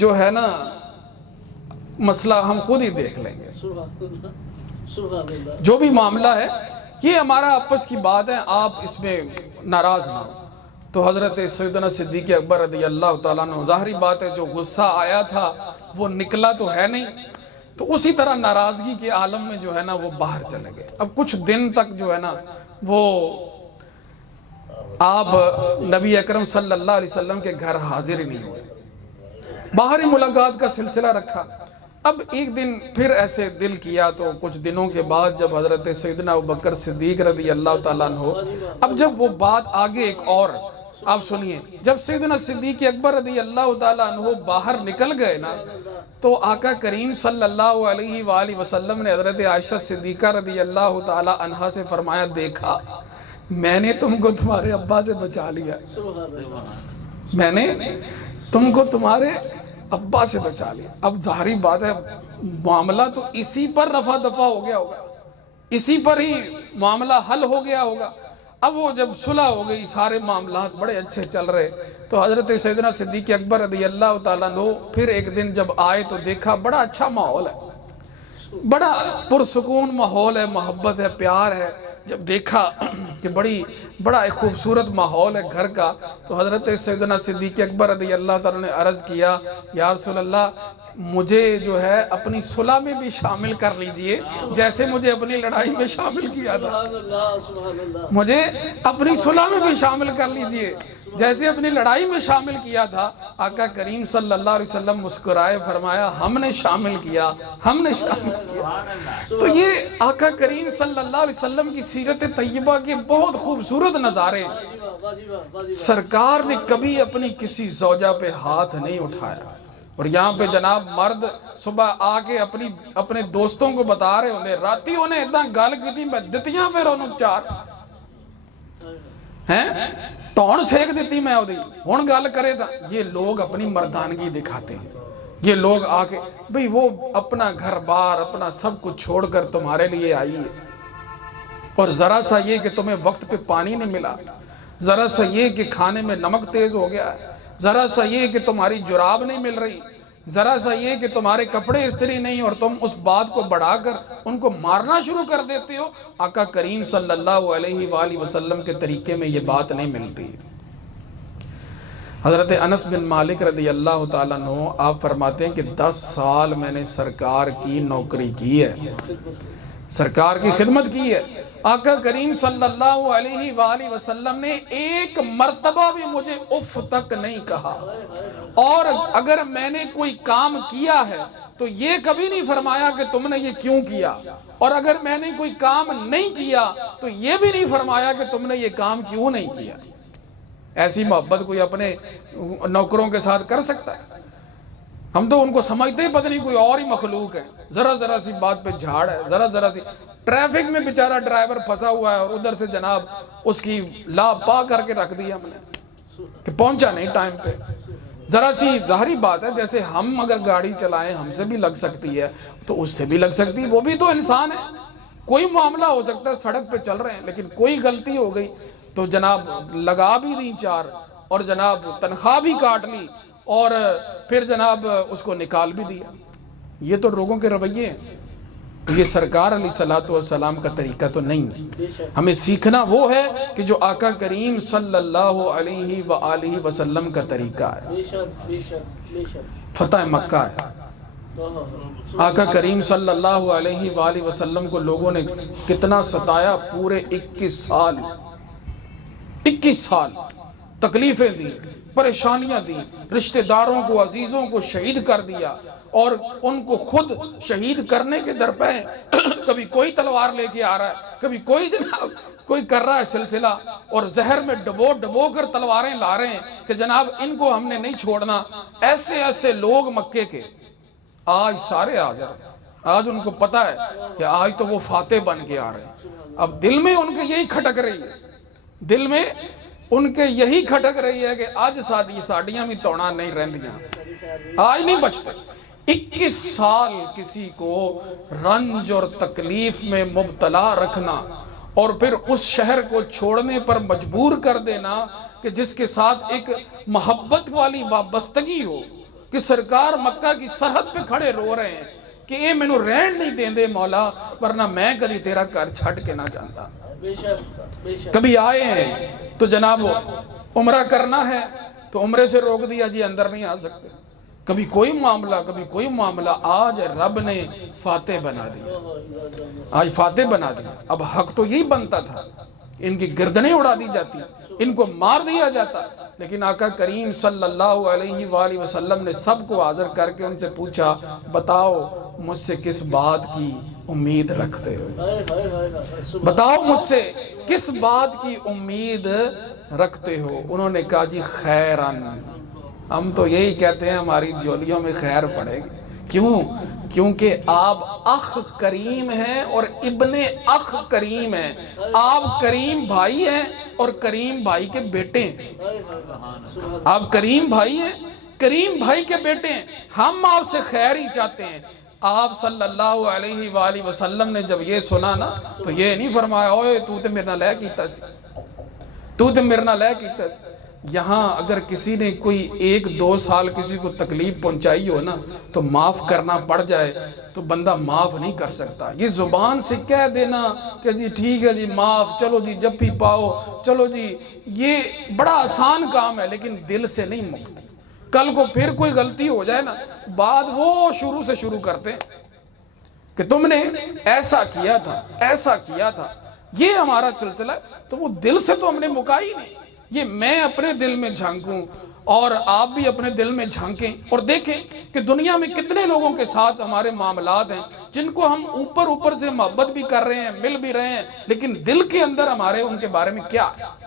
جو ہے نا مسئلہ ہم خود ہی دیکھ لیں گے، سبحان اللہ۔ جو بھی معاملہ ہے یہ ہمارا آپس کی بات ہے، آپ اس میں ناراض نہ ہو۔ تو حضرت سیدنا صدیق اکبر رضی اللہ تعالیٰ عنہ، ظاہری بات ہے جو غصہ آیا تھا وہ نکلا تو ہے نہیں، تو اسی طرح ناراضگی کے عالم میں جو ہے نا وہ باہر چلے گئے۔ اب کچھ دن تک جو ہے نا وہ آپ نبی اکرم صلی اللہ علیہ وسلم کے گھر حاضر ہی نہیں ہوئے، باہری ملاقات کا سلسلہ رکھا۔ اب ایک دن پھر ایسے دل کیا تو کچھ دنوں کے بعد جب حضرت سیدنا ابوبکر صدیق رضی اللہ تعالیٰ عنہ، اب جب وہ بات آگے ایک اور آپ سنیے، جب سیدنا صدیق اکبر رضی اللہ تعالیٰ عنہ باہر نکل گئے نا تو آقا کریم صلی اللہ علیہ وآلہ وسلم نے حضرت عائشہ صدیقہ رضی اللہ تعالیٰ عنہ سے فرمایا، دیکھا میں نے تم کو تمہارے ابا سے بچا لیا، میں نے تم کو تمہارے ابا سے بچا لیا۔ اب ظاہری بات ہے معاملہ تو اسی پر رفع دفع ہو گیا ہوگا، اسی پر ہی معاملہ حل ہو گیا ہوگا۔ اب وہ جب صلح ہو گئی، سارے معاملات بڑے اچھے چل رہے، تو حضرت سیدنا صدیق اکبر رضی اللہ تعالیٰ عنہ پھر ایک دن جب آئے تو دیکھا بڑا اچھا ماحول ہے، بڑا پرسکون ماحول ہے، محبت ہے، پیار ہے۔ جب دیکھا کہ بڑا ایک خوبصورت ماحول ہے گھر کا، تو حضرت سیدنا صدیق اکبر رضی اللہ تعالیٰ نے عرض کیا، یا رسول اللہ مجھے جو ہے اپنی صلح میں بھی شامل کر لیجئے جیسے مجھے اپنی لڑائی میں شامل کیا تھا. سبحان اللہ سبحان اللہ. مجھے اپنی صلح میں بھی شامل کر لیجئے جیسے اپنی لڑائی میں شامل کیا تھا. آقا کریم صلی اللہ علیہ وسلم مسکرائے فرمایا ہم نے شامل کیا، ہم نے شامل کیا. تو یہ آقا کریم صلی اللہ علیہ وسلم کی سیرت طیبہ کے بہت خوبصورت نظارے. سرکار نے کبھی اپنی کسی زوجہ پہ ہاتھ نہیں اٹھایا. اور یہاں پہ جناب مرد صبح آ کے اپنے دوستوں کو بتا رہے ہوندے راتی انہیں اتنا گل کی تھی میں دتیاں پھر انہوں چار ہیں تون سیک دیتی میں ہوں گل کرے تھا. یہ لوگ اپنی مردانگی دکھاتے ہیں. یہ لوگ آ کے بھئی وہ اپنا گھر بار اپنا سب کچھ چھوڑ کر تمہارے لیے آئی ہے اور ذرا سا یہ کہ تمہیں وقت پہ پانی نہیں ملا، ذرا سا یہ کہ کھانے میں نمک تیز ہو گیا ہے، ذرا سا یہ کہ تمہاری جراب نہیں مل رہی، ذرا سا یہ کہ تمہارے کپڑے استری نہیں، اور تم اس بات کو بڑھا کر ان کو مارنا شروع کر دیتے ہو. آقا کریم صلی اللہ علیہ وآلہ وسلم کے طریقے میں یہ بات نہیں ملتی. حضرت انس بن مالک رضی اللہ تعالیٰ عنہ آپ فرماتے ہیں کہ 10 سال میں نے سرکار کی نوکری کی ہے، سرکار کی خدمت کی ہے. آقا کریم صلی اللہ علیہ وآلہ وسلم نے ایک مرتبہ بھی مجھے اف تک نہیں کہا، اور اگر میں نے کوئی کام کیا ہے تو یہ کبھی نہیں فرمایا کہ تم نے یہ کیوں کیا، اور اگر میں نے کوئی کام نہیں کیا تو یہ بھی نہیں فرمایا کہ تم نے یہ کام کیوں نہیں کیا. ایسی محبت کوئی اپنے نوکروں کے ساتھ کر سکتا ہے؟ ہم تو ان کو سمجھتے ہی پتہ نہیں کوئی اور ہی مخلوق ہے. ذرا سی بات پہ جھاڑ ہے، ذرا سی ٹریفک میں بیچارہ ڈرائیور پھنسا ہوا ہے اور ادھر سے جناب اس کی لا پا کر کے رکھ دیا ہم نے کہ پہنچا نہیں ٹائم پہ. ذرا سی ظاہری بات ہے جیسے ہم اگر گاڑی چلائیں ہم سے بھی لگ سکتی ہے تو اس سے بھی لگ سکتی ہے، وہ بھی تو انسان ہے. کوئی معاملہ ہو سکتا ہے سڑک پہ چل رہے ہیں لیکن کوئی غلطی ہو گئی تو جناب لگا بھی دی چار اور جناب تنخواہ بھی کاٹ لی اور پھر جناب اس کو نکال بھی دیا. یہ تو لوگوں کے رویے ہیں. یہ سرکار علیہ السلام کا طریقہ تو نہیں ہے. ہمیں سیکھنا وہ ہے کہ جو آقا کریم صلی اللہ علیہ وآلہ وسلم کا طریقہ ہے. فتح مکہ ہے، آقا کریم صلی اللہ علیہ وآلہ وسلم کو لوگوں نے کتنا ستایا. پورے 21 سال تکلیفیں دی، پریشانیاں دی، رشتہ داروں کو عزیزوں کو شہید کر دیا اور ان کو خود شہید کرنے کے درپے کبھی کوئی تلوار لے کے آ رہا ہے، کبھی کوئی جناب کوئی کر رہا ہے سلسلہ اور زہر میں ڈبو کر تلواریں لا رہے ہیں کہ جناب ان کو ہم نے نہیں چھوڑنا. ایسے لوگ مکے کے آج سارے حاضر ہیں. آج ان کو پتا ہے کہ آج تو وہ فاتح بن کے آ رہے ہیں. اب دل میں ان کے یہی کھٹک رہی ہے، دل میں ان کے یہی کھٹک رہی ہے کہ آج ساڑیاں بھی توڑا نہیں رہندیاں، آج نہیں بچتے. 21 سال کسی کو رنج اور تکلیف میں مبتلا رکھنا اور پھر اس شہر کو چھوڑنے پر مجبور کر دینا کہ جس کے ساتھ ایک محبت والی وابستگی ہو کہ سرکار مکہ کی سرحد پہ کھڑے رو رہے ہیں کہ اے میں نو رہن نہیں دیں دے مولا ورنہ میں کدی تیرا گھر چھٹ کے نہ جانتا. کبھی آئے ہیں تو جناب عمرہ کرنا ہے تو عمرے سے روک دیا جی اندر نہیں آ سکتے. کبھی کوئی معاملہ آج رب نے فاتح بنا دیا، آج فاتح بنا دیا. اب حق تو یہی بنتا تھا، ان کی گردنیں اڑا دی جاتی، ان کو مار دیا جاتا، لیکن آقا کریم صلی اللہ علیہ وآلہ وسلم نے سب کو حاضر کر کے ان سے پوچھا بتاؤ مجھ سے کس بات کی امید رکھتے ہو، بتاؤ مجھ سے کس بات کی امید رکھتے ہو. انہوں نے کہا جی خیرن، ہم تو یہی کہتے ہیں ہماری جولیوں میں خیر پڑے گی. کیوں؟ کیونکہ آپ اخ کریم ہیں اور ابن اخ کریم ہیں. آپ کریم بھائی ہیں اور کریم بھائی کے بیٹے ہیں. آپ کریم بھائی ہیں، کریم بھائی کے بیٹے ہیں. ہم آپ سے خیر ہی چاہتے ہیں. آپ صلی اللہ علیہ وآلہ وسلم نے جب یہ سنا نا تو یہ نہیں فرمایا اوے تو تے میرے نہ لے کیتا سی، تو تے میرے نہ لے کیتا سی. یہاں اگر کسی نے کوئی 1-2 سال کسی کو تکلیف پہنچائی ہو نا تو معاف کرنا پڑ جائے تو بندہ معاف نہیں کر سکتا. یہ زبان سے کہہ دینا کہ جی ٹھیک ہے جی معاف، چلو جی جب بھی پاؤ چلو جی، یہ بڑا آسان کام ہے لیکن دل سے نہیں مکتا. کل کو پھر کوئی غلطی ہو جائے نا، بعد وہ شروع سے شروع کرتے ہیں کہ تم نے ایسا کیا تھا، ایسا کیا تھا، یہ ہمارا سلسلہ ہے۔ تو وہ دل سے تو ہم نے مکا ہی نہیں۔ یہ میں اپنے دل میں جھانکوں اور آپ بھی اپنے دل میں جھانکیں اور دیکھیں کہ دنیا میں کتنے لوگوں کے ساتھ ہمارے معاملات ہیں جن کو ہم اوپر سے محبت بھی کر رہے ہیں، مل بھی رہے ہیں، لیکن دل کے اندر ہمارے ان کے بارے میں کیا ہے؟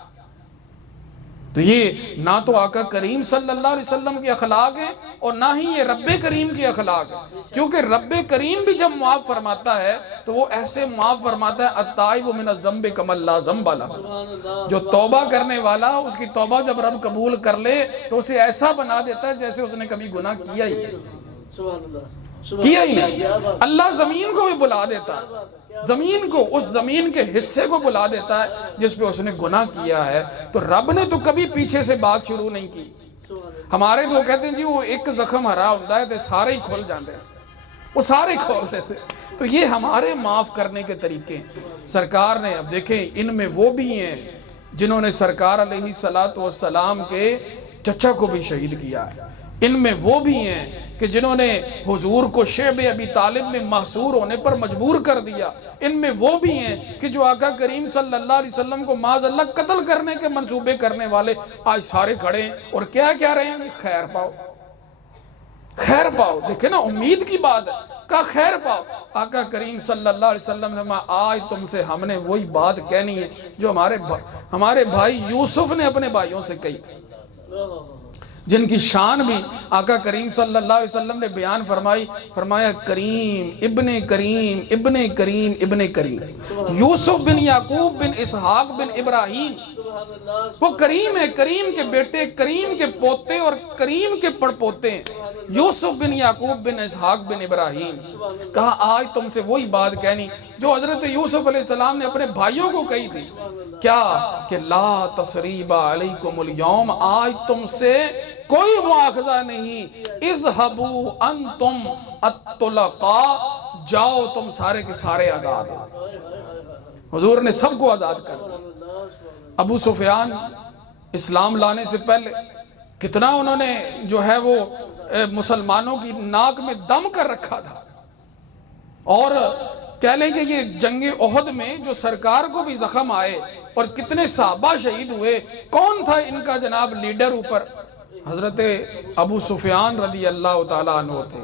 تو یہ نہ تو آقا کریم صلی اللہ علیہ وسلم کی اخلاق ہیں اور نہ ہی یہ رب کریم کی اخلاق ہے، کیونکہ رب کریم بھی جب معاف فرماتا ہے تو وہ ایسے معاف فرماتا ہے التائب من الذنب کمن لا ذنب لہ، جو توبہ کرنے والا اس کی توبہ جب رب قبول کر لے تو اسے ایسا بنا دیتا ہے جیسے اس نے کبھی گناہ کیا ہی کیا ہی نہیں۔ اللہ زمین کو بھی بلا دیتا ہے، زمین کو، اس زمین کے حصے کو بلا دیتا ہے جس پہ اس نے گناہ کیا ہے۔ تو رب نے تو کبھی پیچھے سے بات شروع نہیں کی۔ ہمارے تو کہتے ہیں جی وہ ایک زخم ہرا ہوتا ہے تو سارے ہی کھول جاتے ہیں، وہ سارے کھول دیتے ہیں۔ تو یہ ہمارے معاف کرنے کے طریقے سرکار نے، اب دیکھیں ان میں وہ بھی ہیں جنہوں نے سرکار علیہ السلام کے چچا کو بھی شہید کیا ہے، ان میں وہ بھی ہیں کہ جنہوں نے حضور کو شعب ابی طالب میں محصور ہونے پر مجبور کر دیا، ان میں وہ بھی ہیں کہ جو آقا کریم صلی اللہ علیہ وسلم کو معاذ اللہ قتل کرنے کے منصوبے کرنے والے آج سارے کھڑے ہیں اور کیا کہہ رہے ہیں؟ خیر پاؤ، خیر پاؤ۔ دیکھیں نا، امید کی بات ہے، کہا خیر پاؤ۔ آقا کریم صلی اللہ علیہ وسلم نے فرمایا آج تم سے ہم نے وہی بات کہنی ہے جو ہمارے بھائی یوسف نے اپنے بھائیوں سے کہی، جن کی شان بھی آقا کریم صلی اللہ علیہ وسلم نے بیان فرمائی، فرمایا کریم ابن کریم ابن کریم ابن کریم، یوسف بن یعقوب بن اسحاق بن ابراہیم، وہ کریم ہے، کریم کے بیٹے، کریم کے پوتے اور کریم کے پڑپوتے ہیں، یوسف بن یعقوب بن اسحاق بن ابراہیم۔ کہا آج تم سے وہی بات کہنی جو حضرت یوسف علیہ السلام نے اپنے بھائیوں کو کہی تھی، کیا کہ لا تثریب علیکم اليوم، آج تم سے کوئی مواخذہ نہیں، اذهبوا انتم الطلقاء، جاؤ تم سارے کے سارے آزاد ہو۔ حضور نے سب کو آزاد کر دیا۔ ابو سفیان اسلام لانے سے پہلے کتنا انہوں نے جو ہے وہ مسلمانوں کی ناک میں دم کر رکھا تھا، اور کہہ لیں کہ یہ جنگ احد میں جو سرکار کو بھی زخم آئے اور کتنے صحابہ شہید ہوئے، کون تھا ان کا جناب لیڈر اوپر؟ حضرت ابو سفیان رضی اللہ تعالیٰ عنہ تھے۔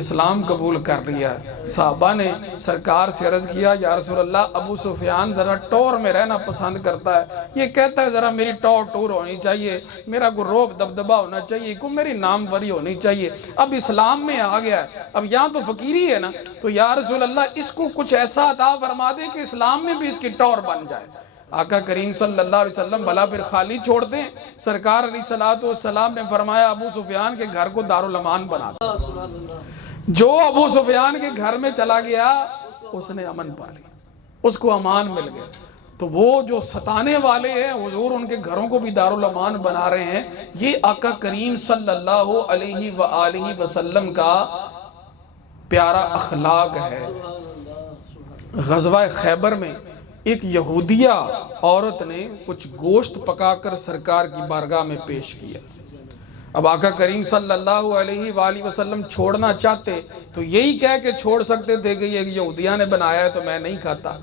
اسلام قبول کر لیا، صحابہ نے سرکار سے عرض کیا یا رسول اللہ ابو سفیان ذرا ٹور میں رہنا پسند کرتا ہے، یہ کہتا ہے ذرا میری ٹور ہونی چاہیے، میرا کوئی روب دبدبہ ہونا چاہیے، کوئی میری ناموری ہونی چاہیے۔ اب اسلام میں آ گیا ہے، اب یہاں تو فقیری ہے نا، تو یا رسول اللہ اس کو کچھ ایسا عطا فرما دے کہ اسلام میں بھی اس کی ٹور بن جائے۔ آقا کریم صلی اللہ علیہ وسلم بھلا پھر خالی چھوڑ دیں؟ سرکار علیہ السلام نے فرمایا ابو سفیان کے گھر کو دارالامان بنا دیا۔ جو ابو سفیان کے گھر میں چلا گیا اس نے امن پا لیا، اس کو امان مل گیا۔ تو وہ جو ستانے والے ہیں حضور ان کے گھروں کو بھی دارالامان بنا رہے ہیں۔ یہ آقا کریم صلی اللہ علیہ وآلہ وسلم کا پیارا اخلاق ہے۔ غزوہ خیبر میں ایک یہودیہ عورت نے کچھ گوشت پکا کر سرکار کی بارگاہ میں پیش کیا۔ اب آقا کریم صلی اللہ علیہ وآلہ وسلم چھوڑنا چاہتے تو یہی کہہ کہ چھوڑ سکتے تھے کہ یہ یہودیہ نے بنایا ہے تو میں نہیں کھاتا،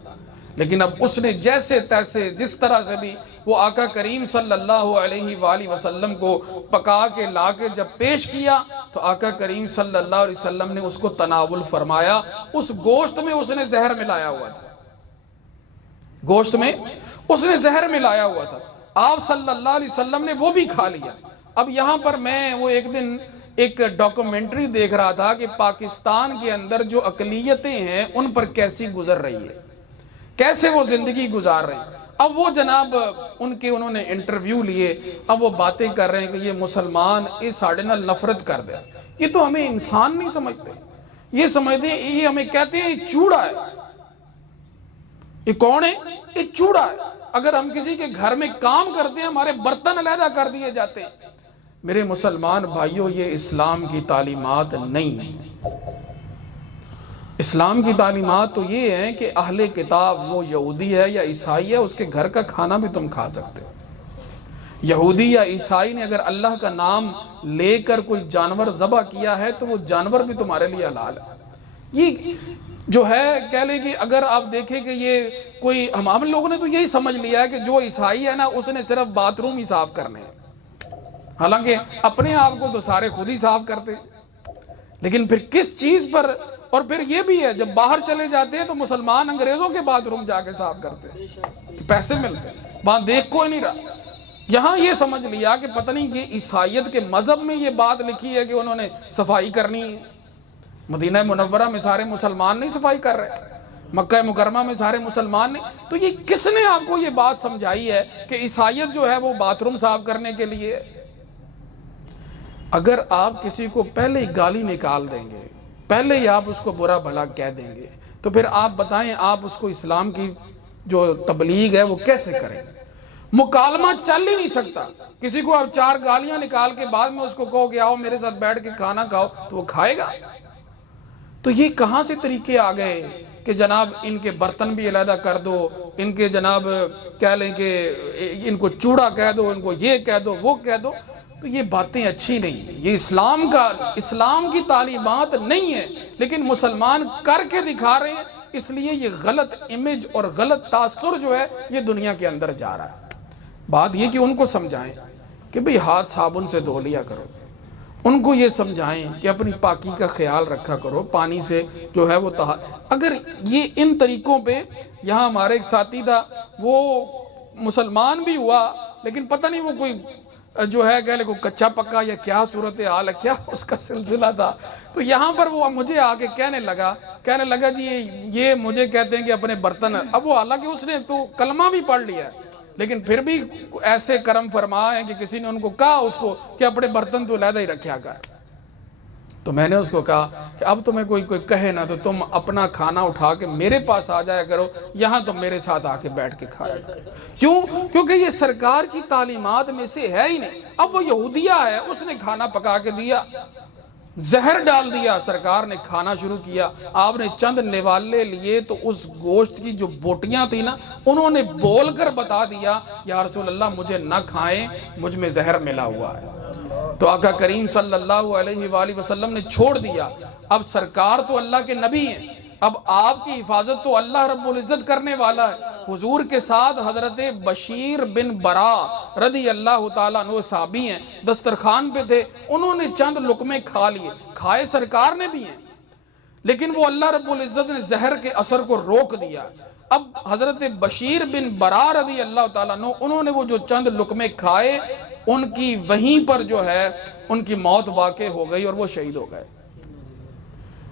لیکن اب اس نے جیسے تیسے جس طرح سے بھی وہ آقا کریم صلی اللہ علیہ وآلہ وسلم کو پکا کے لا کے جب پیش کیا تو آقا کریم صلی اللہ علیہ وسلم نے اس کو تناول فرمایا۔ اس گوشت میں اس نے زہر ملایا ہوا تھا، گوشت میں اس نے زہر ملایا ہوا تھا، آپ صلی اللہ علیہ وسلم نے وہ بھی کھا لیا۔ اب یہاں پر میں وہ ایک دن ایک ڈاکومنٹری دیکھ رہا تھا کہ پاکستان کے اندر جو اقلیتیں ہیں ان پر کیسی گزر رہی ہے، کیسے وہ زندگی گزار رہے ہیں۔ اب وہ جناب انہوں نے انٹرویو لیے، اب وہ باتیں کر رہے ہیں کہ یہ مسلمان اس ساڑھے نال نفرت کر دے، یہ تو ہمیں انسان نہیں سمجھتے، یہ سمجھتے ہیں یہ ہمیں کہتے ہیں یہ چوڑا ہے۔ یہ کون ہے؟ یہ چوڑا ہے۔ اگر ہم کسی کے گھر میں کام کرتے ہیں ہمارے برتن علیحدہ کر دیے جاتے ہیں۔ میرے مسلمان بھائیوں، یہ اسلام کی تعلیمات نہیں ہیں۔ اسلام کی تعلیمات تو یہ ہیں کہ اہل کتاب وہ یہودی ہے یا عیسائی ہے اس کے گھر کا کھانا بھی تم کھا سکتے ہو، یہودی یا عیسائی نے اگر اللہ کا نام لے کر کوئی جانور ذبح کیا ہے تو وہ جانور بھی تمہارے لیے حلال ہے۔ یہ جو ہے کہہ لیں کہ اگر آپ دیکھیں کہ یہ کوئی ہم لوگوں نے تو یہی سمجھ لیا ہے کہ جو عیسائی ہے نا اس نے صرف باتھ روم ہی صاف کرنے ہیں، حالانکہ اپنے آپ کو تو سارے خود ہی صاف کرتے ہیں، لیکن پھر کس چیز پر۔ اور پھر یہ بھی ہے جب باہر چلے جاتے ہیں تو مسلمان انگریزوں کے باتھ روم جا کے صاف کرتے ہیں، پیسے ملتے ہیں، وہاں دیکھ کوئی نہیں رہا۔ یہاں یہ سمجھ لیا کہ پتہ نہیں کہ عیسائیت کے مذہب میں یہ بات لکھی ہے کہ انہوں نے صفائی کرنی ہے۔ مدینہ منورہ میں سارے مسلمان نہیں صفائی کر رہے، مکہ مکرمہ میں سارے مسلمان نہیں، تو یہ کس نے آپ کو یہ بات سمجھائی ہے کہ عیسائیت جو ہے وہ باتھ روم صاف کرنے کے لیے؟ اگر آپ کسی کو پہلے ہی گالی نکال دیں گے، پہلے ہی آپ اس کو برا بھلا کہہ دیں گے، تو پھر آپ بتائیں آپ اس کو اسلام کی جو تبلیغ ہے وہ کیسے کریں؟ مکالمہ چل ہی نہیں سکتا۔ کسی کو آپ 4 گالیاں نکال کے بعد میں اس کو کہو کہ آؤ میرے ساتھ بیٹھ کے کھانا کھاؤ تو وہ کھائے گا؟ تو یہ کہاں سے طریقے آ گئے کہ جناب ان کے برتن بھی علیحدہ کر دو، ان کے جناب کہہ لیں کہ ان کو چوڑا کہہ دو، ان کو یہ کہہ دو وہ کہہ دو، تو یہ باتیں اچھی نہیں، یہ اسلام کی تعلیمات نہیں ہیں، لیکن مسلمان کر کے دکھا رہے ہیں، اس لیے یہ غلط امیج اور غلط تاثر جو ہے یہ دنیا کے اندر جا رہا ہے۔ بات یہ کہ ان کو سمجھائیں کہ بھئی ہاتھ صابن سے دھو لیا کرو، ان کو یہ سمجھائیں کہ اپنی پاکی کا خیال رکھا کرو، پانی سے جو ہے وہ اگر یہ ان طریقوں پہ، یہاں ہمارے ایک ساتھی تھا وہ مسلمان بھی ہوا لیکن پتہ نہیں وہ کوئی جو ہے کہہ لے کوئی کچا پکا یا کیا صورتحال ہے، کیا اس کا سلسلہ تھا، تو یہاں پر وہ مجھے آ کے کہنے لگا جی یہ مجھے کہتے ہیں کہ اپنے برتن، اب وہ حالانکہ اس نے تو کلمہ بھی پڑھ لیا ہے لیکن پھر بھی ایسے کرم فرما ہے کہ کسی نے ان کو کہا اس کو کہ اپنے برتن تو علیحدہ ہی رکھیا کر۔ تو میں نے اس کو کہا کہ اب تمہیں کوئی کہے نا تو تم اپنا کھانا اٹھا کے میرے پاس آ جایا کرو، یہاں تو میرے ساتھ آ کے بیٹھ کے کھایا کرو۔ کیوں؟ کیونکہ یہ سرکار کی تعلیمات میں سے ہے ہی نہیں۔ اب وہ یہودیہ ہے، اس نے کھانا پکا کے دیا، زہر ڈال دیا، سرکار نے کھانا شروع کیا، آپ نے چند نوالے لیے تو اس گوشت کی جو بوٹیاں تھی نا انہوں نے بول کر بتا دیا یا رسول اللہ مجھے نہ کھائیں، مجھ میں زہر ملا ہوا ہے۔ تو آقا کریم صلی اللہ علیہ وآلہ وسلم نے چھوڑ دیا۔ اب سرکار تو اللہ کے نبی ہیں، اب آپ کی حفاظت تو اللہ رب العزت کرنے والا ہے۔ حضور کے ساتھ حضرت بشیر بن برا رضی اللہ تعالیٰ عنہ صحابی ہیں، دسترخوان پہ تھے، انہوں نے چند لقمے کھا لیے، کھائے سرکار نے بھی ہیں، لیکن وہ اللہ رب العزت نے زہر کے اثر کو روک دیا۔ اب حضرت بشیر بن برا رضی اللہ تعالیٰ عنہ انہوں نے وہ جو چند لقمے کھائے ان کی وہیں پر جو ہے ان کی موت واقع ہو گئی اور وہ شہید ہو گئے۔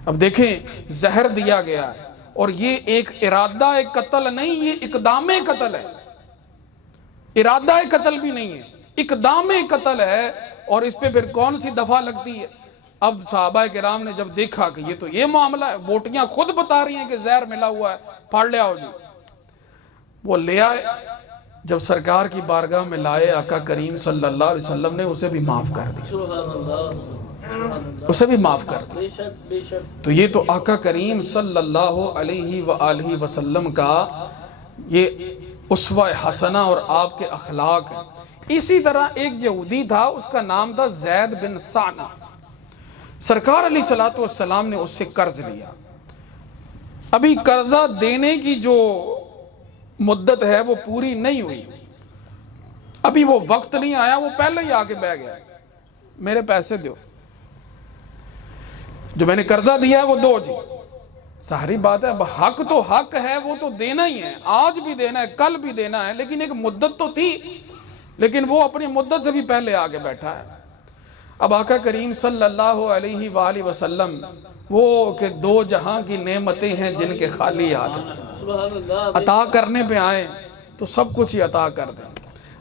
اب دیکھیں زہر دیا گیا ہے اور یہ ایک ارادہ قتل نہیں، یہ اقدام قتل ہے، ارادہ قتل بھی نہیں ہے، اقدام قتل ہے، اور اس پہ پھر کون سی دفعہ لگتی ہے؟ اب صحابہ کرام نے جب دیکھا کہ یہ تو یہ معاملہ ہے، بوٹیاں خود بتا رہی ہیں کہ زہر ملا ہوا ہے، پھاڑ لے آؤ جی، وہ لے آئے۔ جب سرکار کی بارگاہ میں لائے آقا کریم صلی اللہ علیہ وسلم نے اسے بھی معاف کر دیا، اسے بھی معاف کر دیا۔ تو یہ تو آقا کریم صلی اللہ علیہ وآلہ وسلم کا یہ اسوہ حسنہ اور آپ کے اخلاق ہیں۔ اسی طرح ایک یہودی تھا، اس کا نام تھا زید بن سعنہ، سرکار علیہ السلام نے اس سے قرض لیا، ابھی قرضہ دینے کی جو مدت ہے وہ پوری نہیں ہوئی، ابھی وہ وقت نہیں آیا، وہ پہلے ہی آگے بہ گیا، میرے پیسے دیو، جو میں نے قرضہ دیا ہے وہ دو جی۔ ساری بات ہے، اب حق تو حق ہے، وہ تو دینا ہی ہے، آج بھی دینا ہے، کل بھی دینا ہے، لیکن ایک مدت تو تھی، لیکن وہ اپنی مدت سے بھی پہلے آگے بیٹھا ہے۔ اب آقا کریم صلی اللہ علیہ وآلہ وسلم وہ کہ دو جہاں کی نعمتیں ہیں جن کے خالی ہاتھ عطا کرنے پہ آئیں تو سب کچھ ہی عطا کر دیں۔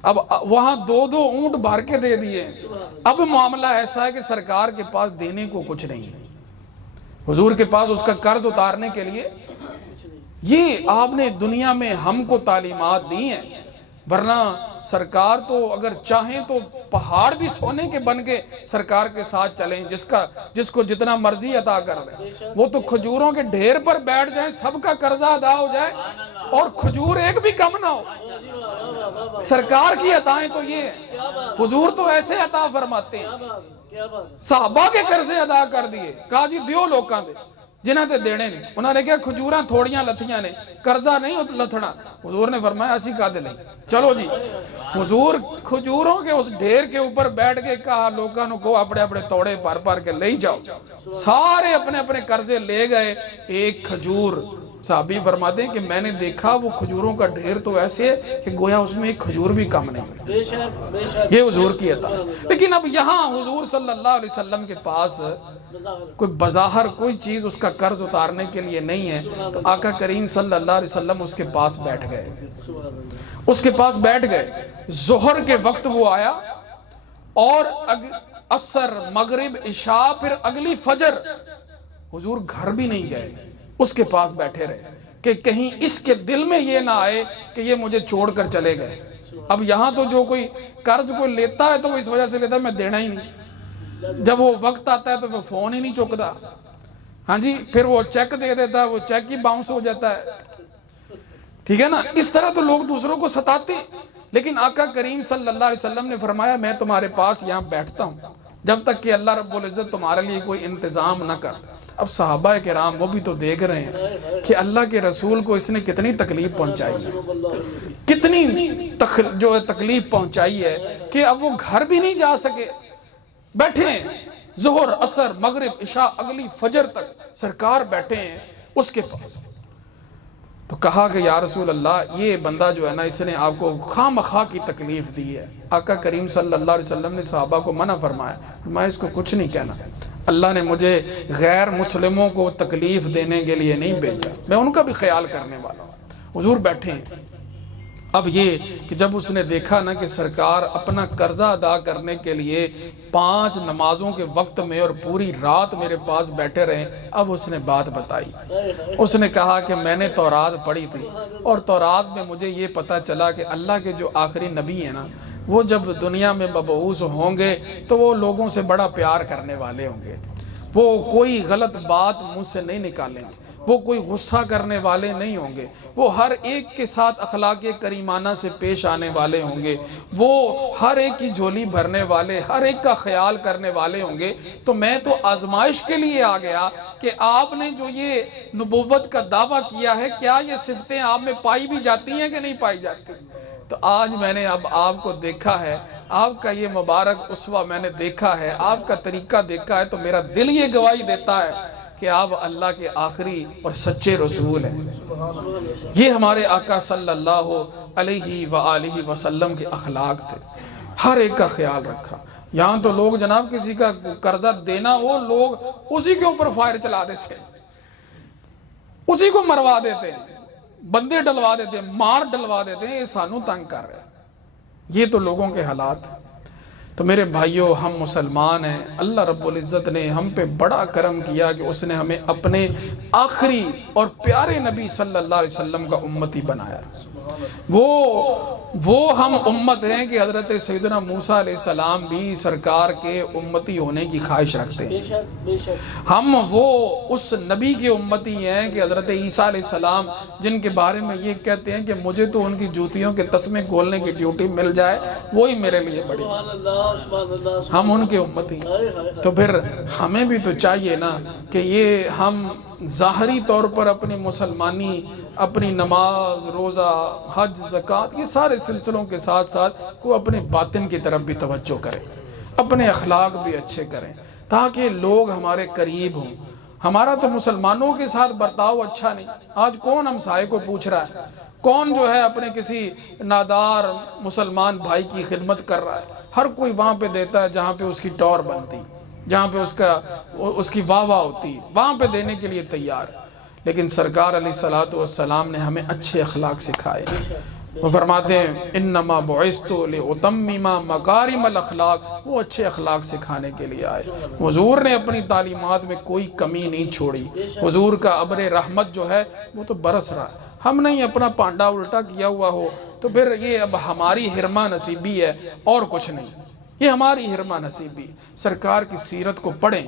اب وہاں دو اونٹ بھر کے دے دیے، اب معاملہ ایسا ہے کہ سرکار کے پاس دینے کو کچھ نہیں ہے، حضور کے پاس اس کا قرض اتارنے کے لیے۔ یہ آپ نے دنیا میں ہم کو تعلیمات دی ہیں، ورنہ سرکار تو اگر چاہیں تو پہاڑ بھی سونے کے بن کے سرکار کے ساتھ چلیں، جس کو جتنا مرضی عطا کر دیں، وہ تو کھجوروں کے ڈھیر پر بیٹھ جائیں، سب کا قرضہ ادا ہو جائے، اور کھجور ایک بھی کم نہ ہو۔ سرکار کی عطائیں تو یہ ہیں، حضور تو ایسے عطا فرماتے ہیں۔ صحابہ کے قرضے ادا کر دیے، کہا جی دیو لوکاں دے جنہاں تے دینے نہیں۔ انہوں نے کہا کھجوراں تھوڑیاں لتھیاں نے، قرضہ نہیں لتھنا۔ حضور نے فرمایا اسی کا دے نہیں، چلو جی۔ حضور کھجوروں کے اس ڈھیر کے اوپر بیٹھ کے کہا لوکاں کو اپنے اپنے توڑے پار پار کے لے جاؤ۔ سارے اپنے اپنے قرضے لے گئے، ایک کھجور صحابی فرماتے ہیں کہ میں نے دیکھا وہ کھجوروں کا ڈھیر تو ایسے ہے کہ گویا اس میں ایک کھجور بھی کم نہیں۔ یہ حضور کی عطا ہے۔ لیکن اب یہاں حضور صلی اللہ علیہ وسلم کے پاس کوئی بظاہر کوئی چیز اس کا قرض اتارنے کے لیے نہیں ہے، تو آقا کریم صلی اللہ علیہ وسلم اس کے پاس بیٹھ گئے، اس کے پاس بیٹھ گئے۔ ظہر کے وقت وہ آیا اور عصر، مغرب، عشاء، پھر اگلی فجر حضور گھر بھی نہیں گئے، اس کے پاس بیٹھے رہے کہ کہیں اس کے دل میں یہ نہ آئے کہ یہ مجھے چھوڑ کر چلے گئے۔ اب یہاں تو جو کوئی قرض کوئی لیتا ہے تو وہ اس وجہ سے لیتا ہے میں دینا ہی نہیں، جب وہ وقت آتا ہے تو وہ فون ہی نہیں چکتا، ہاں جی، پھر وہ چیک دے دیتا ہے، وہ چیک ہی باؤنس ہو جاتا ہے، ٹھیک ہے نا۔ اس طرح تو لوگ دوسروں کو ستاتے ہیں، لیکن آقا کریم صلی اللہ علیہ وسلم نے فرمایا میں تمہارے پاس یہاں بیٹھتا ہوں جب تک کہ اللہ رب العزت تمہارے لیے کوئی انتظام نہ کر۔ اب صحابہ کرام وہ بھی تو دیکھ رہے ہیں کہ اللہ کے رسول کو اس نے کتنی تکلیف پہنچائی ہے، کتنی جو تکلیف پہنچائی ہے کہ اب وہ گھر بھی نہیں جا سکے، بیٹھے ہیں ظہر، عصر، مغرب، عشاء، اگلی فجر تک سرکار بیٹھے ہیں اس کے پاس۔ تو کہا کہ یا رسول اللہ یہ بندہ جو ہے نا اس نے آپ کو خواہ مخواہ کی تکلیف دی ہے۔ آقا کریم صلی اللہ علیہ وسلم نے صحابہ کو منع فرمایا، اس کو کچھ نہیں کہنا، اللہ نے مجھے غیر مسلموں کو تکلیف دینے کے لیے نہیں بھیجا، میں ان کا بھی خیال کرنے والا ہوں۔ حضور بیٹھے ہیں۔ اب یہ کہ جب اس نے دیکھا نا کہ سرکار اپنا قرضہ ادا کرنے کے لیے 5 نمازوں کے وقت میں اور پوری رات میرے پاس بیٹھے رہے، اب اس نے بات بتائی۔ اس نے کہا کہ میں نے تورات پڑھی تھی اور تورات میں مجھے یہ پتا چلا کہ اللہ کے جو آخری نبی ہیں نا وہ جب دنیا میں مبعوث ہوں گے تو وہ لوگوں سے بڑا پیار کرنے والے ہوں گے، وہ کوئی غلط بات منہ سے نہیں نکالیں گے، وہ کوئی غصہ کرنے والے نہیں ہوں گے، وہ ہر ایک کے ساتھ اخلاق کریمانہ سے پیش آنے والے ہوں گے، وہ ہر ایک کی جھولی بھرنے والے، ہر ایک کا خیال کرنے والے ہوں گے۔ تو میں تو آزمائش کے لیے آ گیا کہ آپ نے جو یہ نبوت کا دعویٰ کیا ہے کیا یہ صفتیں آپ میں پائی بھی جاتی ہیں کہ نہیں پائی جاتی؟ تو آج میں نے اب آپ کو دیکھا ہے، آپ کا یہ مبارک اسوہ میں نے دیکھا ہے، آپ کا طریقہ دیکھا ہے، تو میرا دل یہ گواہی دیتا ہے کہ آپ اللہ کے آخری اور سچے رسول ہیں۔ یہ ہمارے آقا صلی اللہ علیہ وآلہ وسلم کے اخلاق تھے، ہر ایک کا خیال رکھا۔ یہاں تو لوگ جناب کسی کا قرضہ دینا ہو لوگ اسی کے اوپر فائر چلا دیتے ہیں، اسی کو مروا دیتے ہیں، بندے ڈلوا دیتے ہیں، مار ڈلوا دیتے ہیں، یہ سانو تنگ کر رہے ہیں۔ یہ تو لوگوں کے حالات ہیں۔ تو میرے بھائیوں ہم مسلمان ہیں، اللہ رب العزت نے ہم پہ بڑا کرم کیا کہ اس نے ہمیں اپنے آخری اور پیارے نبی صلی اللہ علیہ وسلم کا امتی بنایا۔ وہ ہم امت ہیں کہ حضرت سیدنا موسیٰ علیہ السلام بھی سرکار کے امتی ہونے کی خواہش رکھتے ہیں۔ ہم وہ اس نبی کے امتی ہیں کہ حضرت عیسیٰ علیہ السلام جن کے بارے میں یہ کہتے ہیں کہ مجھے تو ان کی جوتیوں کے تسمے کھولنے کی ڈیوٹی مل جائے وہی میرے لیے بڑی، ہم ان کے امتی ہیں۔ تو پھر ہمیں بھی تو چاہیے نا کہ یہ ہم ظاہری طور پر اپنی مسلمانی، اپنی نماز، روزہ، حج، زکوٰۃ، یہ سارے سلسلوں کے ساتھ ساتھ کو اپنے باطن کی طرف بھی توجہ کریں، اپنے اخلاق بھی اچھے کریں تاکہ لوگ ہمارے قریب ہوں۔ ہمارا تو مسلمانوں کے ساتھ برتاؤ اچھا نہیں۔ آج کون ہمسائے کو پوچھ رہا ہے؟ کون جو ہے اپنے کسی نادار مسلمان بھائی کی خدمت کر رہا ہے؟ ہر کوئی وہاں پہ دیتا ہے جہاں پہ اس کی ٹور بنتی، جہاں پہ اس کی واہ واہ ہوتی، وہاں پہ دینے کے لیے تیار ہے۔ لیکن سرکار علیہ السلام نے ہمیں اچھے اخلاق سکھائے۔ وہ فرماتے ہیں انما بعثت لاتمم مکارم الاخلاق، وہ اچھے اخلاق سکھانے کے لیے آئے۔ حضور نے اپنی تعلیمات میں کوئی کمی نہیں چھوڑی۔ حضور کا ابر رحمت جو ہے وہ تو برس رہا ہے۔ ہم نہیں اپنا پانڈا الٹا کیا ہوا ہو تو پھر یہ اب ہماری حرمہ نصیبی ہے اور کچھ نہیں، یہ ہماری حرمہ نصیبی۔ سرکار کی سیرت کو پڑھیں،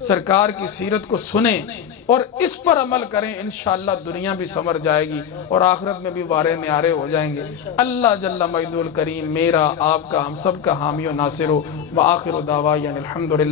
سرکار کی سیرت کو سنیں اور اس پر عمل کریں، انشاءاللہ دنیا بھی سمر جائے گی اور آخرت میں بھی وارے نیارے ہو جائیں گے۔ اللہ جل مجدہ الکریم میرا، آپ کا، ہم سب کا حامی و ناصر ہو۔ وآخر دعوانا الحمدللہ۔